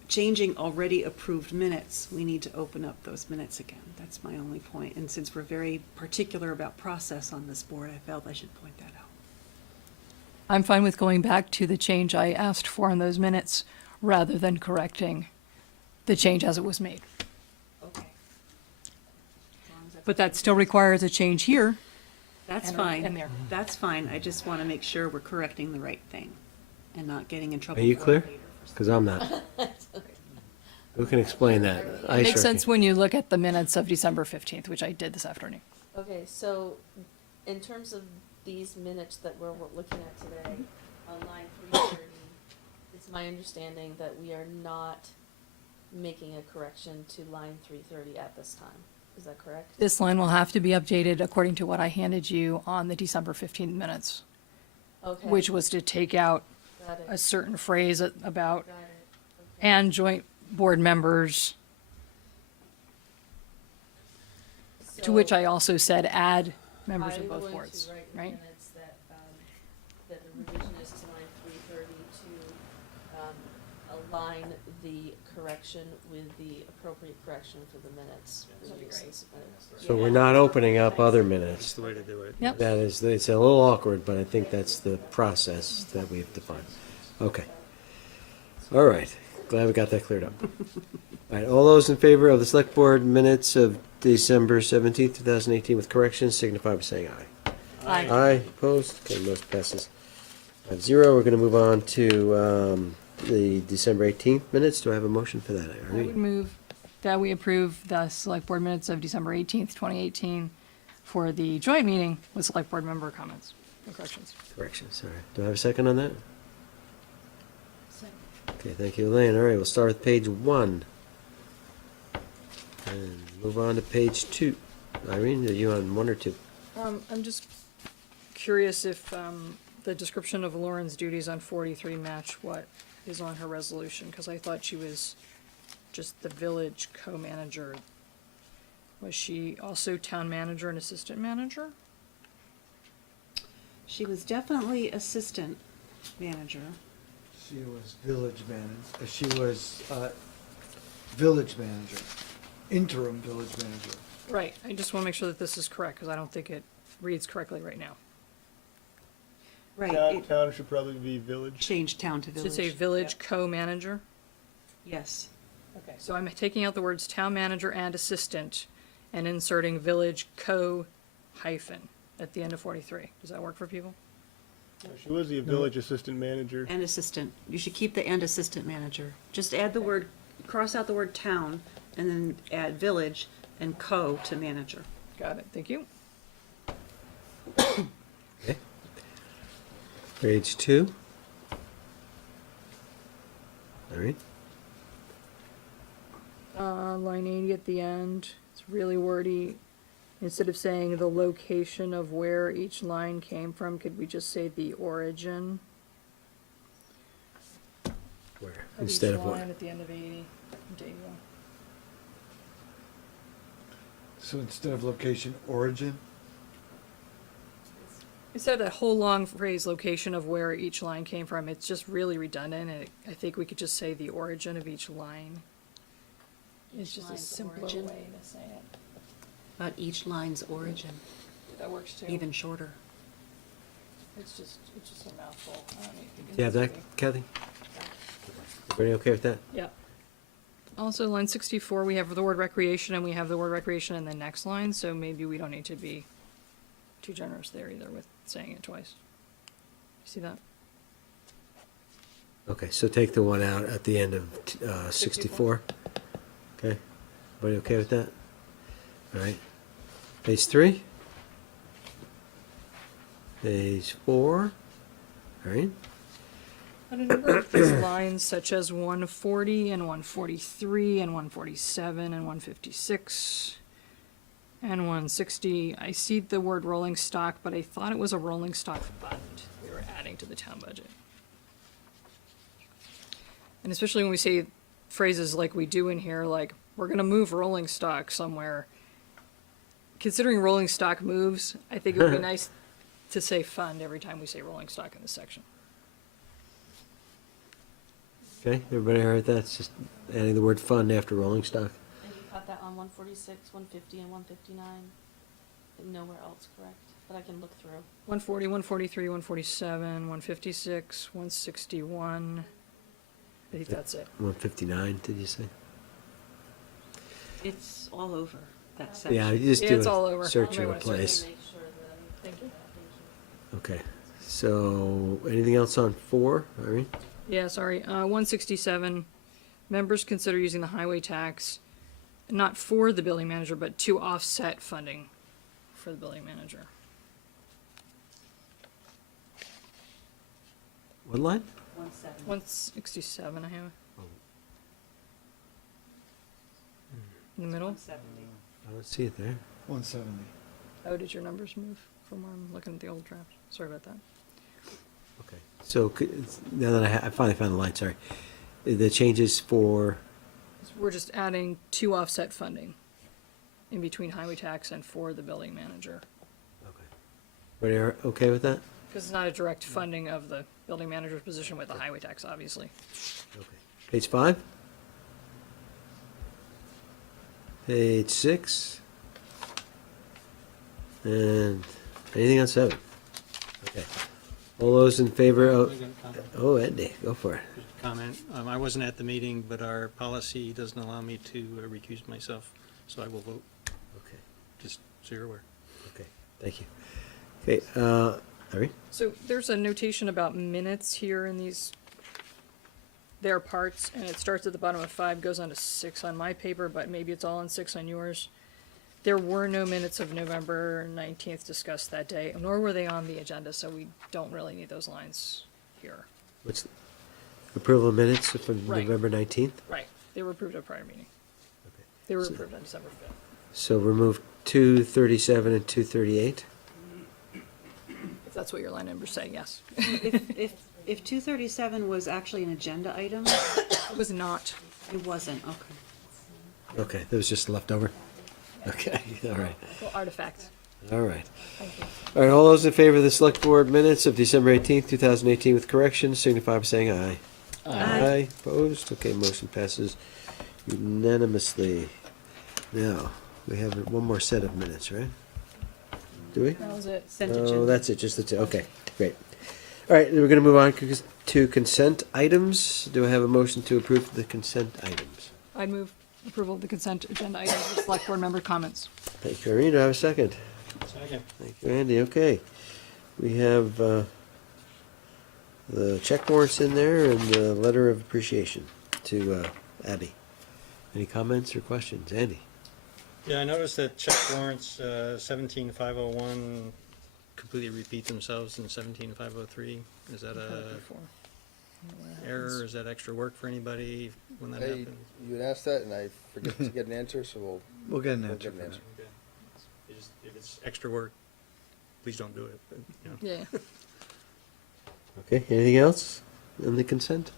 changing already approved minutes, we need to open up those minutes again. That's my only point. And since we're very particular about process on this board, I felt I should point that out. I'm fine with going back to the change I asked for in those minutes rather than correcting the change as it was made. Okay. But that still requires a change here. That's and- fine. and there. That's fine. I just want to make sure we're correcting the right thing and not getting in trouble. Are you for it clear? later for Because I'm not. Who can explain that? I It makes sure sense can. when you look at the minutes of December 15th, which I did this afternoon. Okay, so in terms of these minutes that we're looking at today, on line 330, it's my understanding that we are not making a correction to line 330 at this time. Is that correct? This line will have to be updated according to what I handed you on the December 15th minutes, Okay. which was to take out Got it. a certain phrase about Got it. Okay. and joint board members, to which So I also said add members of I'm both going boards, to write in the right? minutes that, that the revision is to line 330 to, align the correction with the appropriate correction for the minutes. That'd be great. So we're not opening up other minutes. That's the way to do it. Yep. That is, it's a little awkward, but I think that's the process that we've defined. Okay. All right. Glad we got that cleared up. All right, all those in favor of the select board minutes of December 17th, 2018 with corrections signify by saying aye. Aye. Aye, opposed? Okay, motion passes 5-0. We're going to move on to the December 18th minutes. Do I have a motion for that? I would Irene? move that we approve the select board minutes of December 18th, 2018 for the joint meeting with select board member comments, no corrections. Corrections, all right. Do I have a second on that? Okay, thank you, Elaine. All right, we'll start with page 1. And move on to page 2. Irene, are you on 1 or 2? I'm just curious if, the description of Lauren's duties on 43 match what is on her resolution, because I thought she was just the village co-manager. Was she also town manager and assistant manager? She was definitely assistant manager. She was village manager, she was, village manager, interim village manager. Right, I just wanna make sure that this is correct, because I don't think it reads correctly right now. Right, it Town should probably be village. changed town to village. Should say village co-manager. Yes. Okay, so I'm taking out the words town manager and assistant and inserting village co-hyphen at the end of 43. Does that work for people? She was the village assistant manager. And assistant. You should keep the and assistant manager. Just add the word, cross out the word town, and then add village and co to manager. Got it, thank you. Okay. Page 2. All right. Line 80 at the end, it's really wordy. Instead of saying the location of where each line came from, could we just say the origin Where? of Instead each of what? line at the end of 80 into 81? So instead of location, origin? Instead of that whole long phrase, location of where each line came from, it's just really redundant, and I think we could just say the origin of each line. It's Each just a line's simpler origin. way to say it. About each line's origin, That works too. even shorter. It's just a mouthful. I don't even think it Do you have needs that, to be. Kathy? Everybody okay with that? Yeah. Also, line 64, we have the word recreation, and we have the word recreation in the next line, so maybe we don't need to be too generous there either with saying it twice. See that? Okay, so take the one out at the end of 64. Okay, everybody okay with that? All right. Page 3. Page 4. All right. On a number of these lines, such as 140 and 143 and 147 and 156 and 160, I see the word rolling stock, but I thought it was a rolling stock fund we were adding to the town budget. And especially when we say phrases like we do in here, like, we're gonna move rolling stock somewhere. Considering rolling stock moves, I think it would be nice to say fund every time we say rolling stock in this section. Okay, everybody all right with that? It's just adding the word fund after rolling stock. And you caught that on 146, 150, and 159, and nowhere else, correct? But I can look through. 140, 143, 147, 156, 161. I think that's it. 159, did you say? It's all over that section. Yeah, you just Yeah, do it's all over. a search I and might wanna replace. Make sure that I'm Thank you. Okay, so anything else on 4, Irene? Yeah, sorry. 167, members consider using the highway tax, not for the building manager, but to offset funding for the building manager. What line? 167, I have. In the middle? 170. I don't see it there. 170. Oh, did your numbers move from where I'm looking at the old draft? Sorry about that. Okay, so now that I finally found the line, sorry. The changes for, We're just adding to offset funding in between highway tax and for the building manager. everybody are okay with that? Because it's not a direct funding of the building manager's position with the highway tax, obviously. Okay. Page 5? Page 6? And anything on 7? Okay. All those in favor of, oh, Andy, go for it. Just a comment. I wasn't at the meeting, but our policy doesn't allow me to recuse myself, so I will vote, Okay, just so you're aware. okay, thank you. Okay, Irene? So there's a notation about minutes here in these, their parts, and it starts at the bottom of 5, goes on to 6 on my paper, but maybe it's all on 6 on yours. There were no minutes of November 19th discussed that day, nor were they on the agenda, so we don't really need those lines here. What's approval of minutes from Right. November 19th? Right, they were approved at a prior meeting. They were approved on December 5th. So remove 237 and 238. If that's what your line numbers say, yes. If 237 was actually an agenda item, It was not. it wasn't, okay. Okay, that was just leftover. Okay, all right, Well, artifact. all right. Thank you. All right, all those in favor of the select board minutes of December 18th, 2018 with corrections, signify by saying aye. Aye. Opposed? Okay, motion passes unanimously. Now, we have one more set of minutes, right? Do we? That was it. Consent Oh, agenda. that's it, just the two, okay, great. All right, then we're gonna move on to consent items. Do I have a motion to approve the consent items? I'd move approval of the consent agenda items with select board member comments. Thank you, Irene. Do I have a second? Second. Thank you, Andy. Okay. We have the check warrants in there and the letter of appreciation to Abby. Any comments or questions? Andy? Yeah, I noticed that check warrants 17501 completely repeat themselves in 17503. Is that a Before. error? Is that extra work for anybody when that happens? You had asked that, and I forget to get an answer, so We'll get an we'll answer get for an that. answer. Okay. If it's extra work, please don't do it. But, you know. Yeah. Okay, anything else on the consent?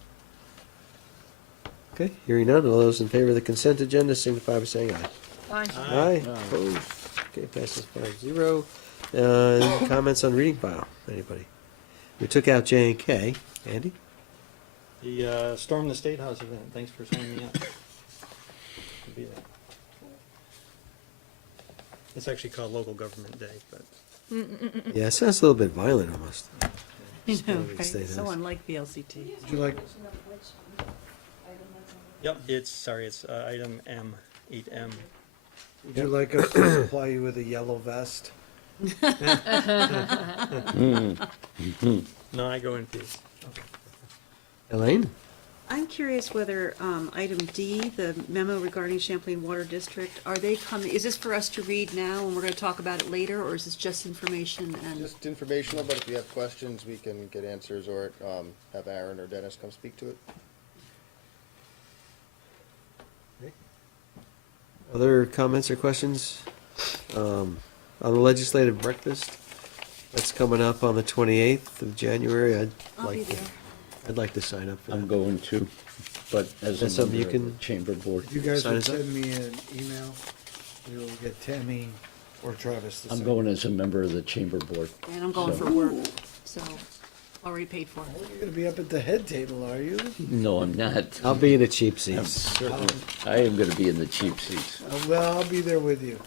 Okay, hearing none. All those in favor of the consent agenda signify by saying aye. Aye. Aye. Opposed? Okay, passes 5-0. Any comments on reading file? Anybody? We took out J and K. Andy? The Storm the State House event, thanks for signing me up. Could be that. It's actually called Local Government Day, but Yeah, it sounds a little bit violent almost. I know, Storming right? State So House. unlike VLCT. Would you like, yep, it's item M, 8M. would you like us to supply you with a yellow vest? No, I go in peace. Elaine? I'm curious whether item D, the memo regarding Champlain Water District, are they coming, is this for us to read now and we're gonna talk about it later, or is this just information and? Just informational, but if you have questions, we can get answers, or have Aaron or Dennis come speak to it. Other comments or questions? On the legislative breakfast, that's coming up on the 28th of January. I'll be there. I'd like to sign up for I'm that. going to, but as That's a something member you of the can- chamber board. You guys Sign would us up? send me an email. We'll get Tammy or Travis to I'm send. going as a member of the chamber board. And I'm going for work, so already paid for. You're gonna be up at the head table, are you? No, I'm not. I'll be in the cheap I'm seats. certain- I am gonna be in the cheap seats. Well, I'll be there with you.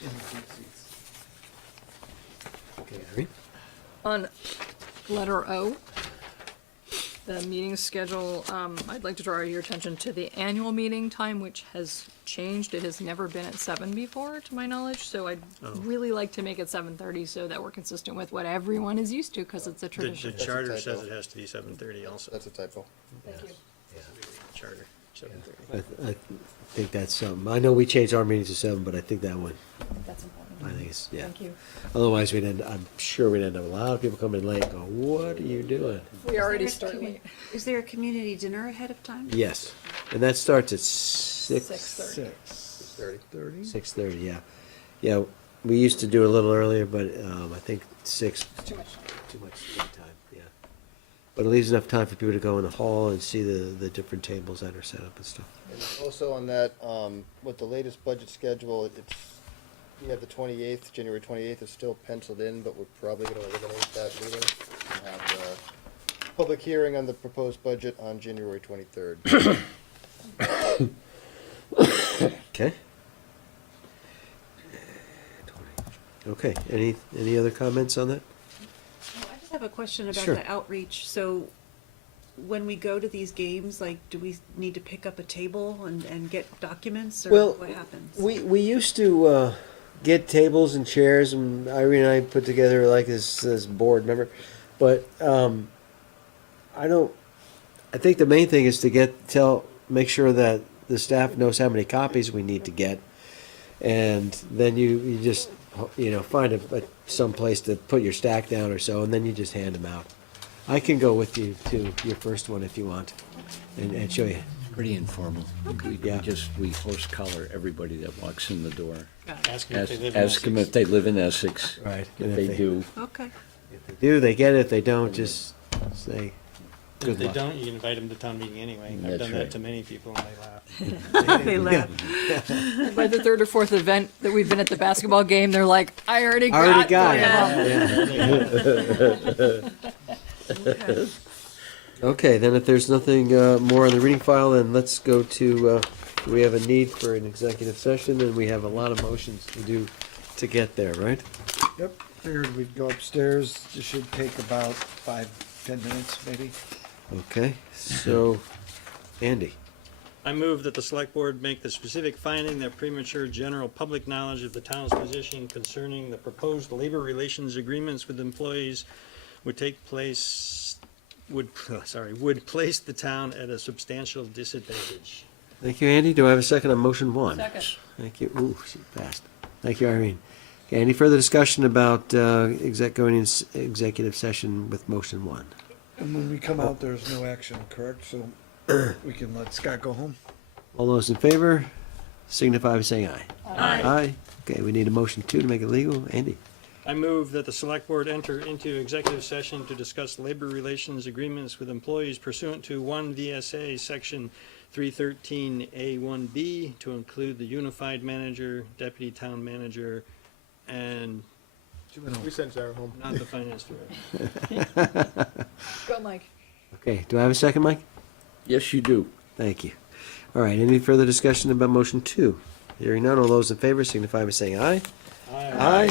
In the cheap seats. Okay, Irene? On letter O, the meeting schedule, I'd like to draw your attention to the annual meeting time, which has changed. It has never been at 7 before, to my knowledge, so I'd really like to make it 7:30 so that we're consistent with what everyone is used to, because it's a The tradition. charter typo. says it has to be 7:30 also. That's a typo. Thank you. Charter, 7:30. I think that's something. I know we changed our meetings to 7, but I think that one, That's important. I think it's, yeah. Thank you. Otherwise, I'm sure we'd end up with a lot of people coming late and go, what are you doing? We already Is there a start late. Is there a community dinner ahead of time? Yes, and that starts at 6. 6:30. 30. 6:30, yeah. Yeah, we used to do a little earlier, but I think 6, Too much. too much time, yeah. But it leaves enough time for people to go in the hall and see the different tables that are set up and stuff. And also on that, with the latest budget schedule, we have the 28th, January 28th is still penciled in, but we're probably gonna eliminate that meeting. And have the public hearing on the proposed budget on January 23rd. Okay. Okay, any other comments on that? I just have a question about Sure. the outreach. So when we go to these games, like, do we need to pick up a table and get documents, or Well, what happens? We used to get tables and chairs, and Irene and I put together like this board, remember? But I think the main thing is to make sure that the staff knows how many copies we need to get. And then you just, find some place to put your stack down or so, and then you just hand them out. I can go with you to your first one if you want, and show you. Pretty informal. Yeah. We horse collar everybody that walks in the door. Ask them if they live in Ask them Essex. if they live in Essex. Right. If And they do, Okay. If they do, they get it. If they don't, just say, If good they luck. don't, you can invite them to town meeting anyway. I've That's done that right. to many people and they laugh. They laugh. By the third or fourth event that we've been at the basketball game, they're like, I already I already got got it. Okay, then if there's nothing more on the reading file, then let's go to, we have a need for an executive session, and we have a lot of motions to do to get there, right? Yep, figured we'd go upstairs. This should take about 5-10 minutes, maybe. Okay, so, Andy. I move that the select board make the specific finding that premature general public knowledge of the town's position concerning the proposed labor relations agreements with employees would place the town at a substantial disadvantage. Thank you, Andy. Do I have a second on motion one? Second. Thank you. Ooh, she passed. Thank you, Irene. Okay, any further discussion about going in executive session with motion one? And when we come out, there's no action, correct? So we can let Scott go home. All those in favor signify by saying aye. Aye. Aye. Okay, we need a motion two to make it legal. Andy? I move that the select board enter into executive session to discuss labor relations agreements with employees pursuant to 1 VSA Section 313A1B to include the unified manager, deputy town manager, and We sent Sarah home. not the finance director. Go, Mike. Okay, do I have a second, Mike? yes, you do. Thank you. All right, any further discussion about motion two? Hearing none, all those in favor signify by saying aye. Aye.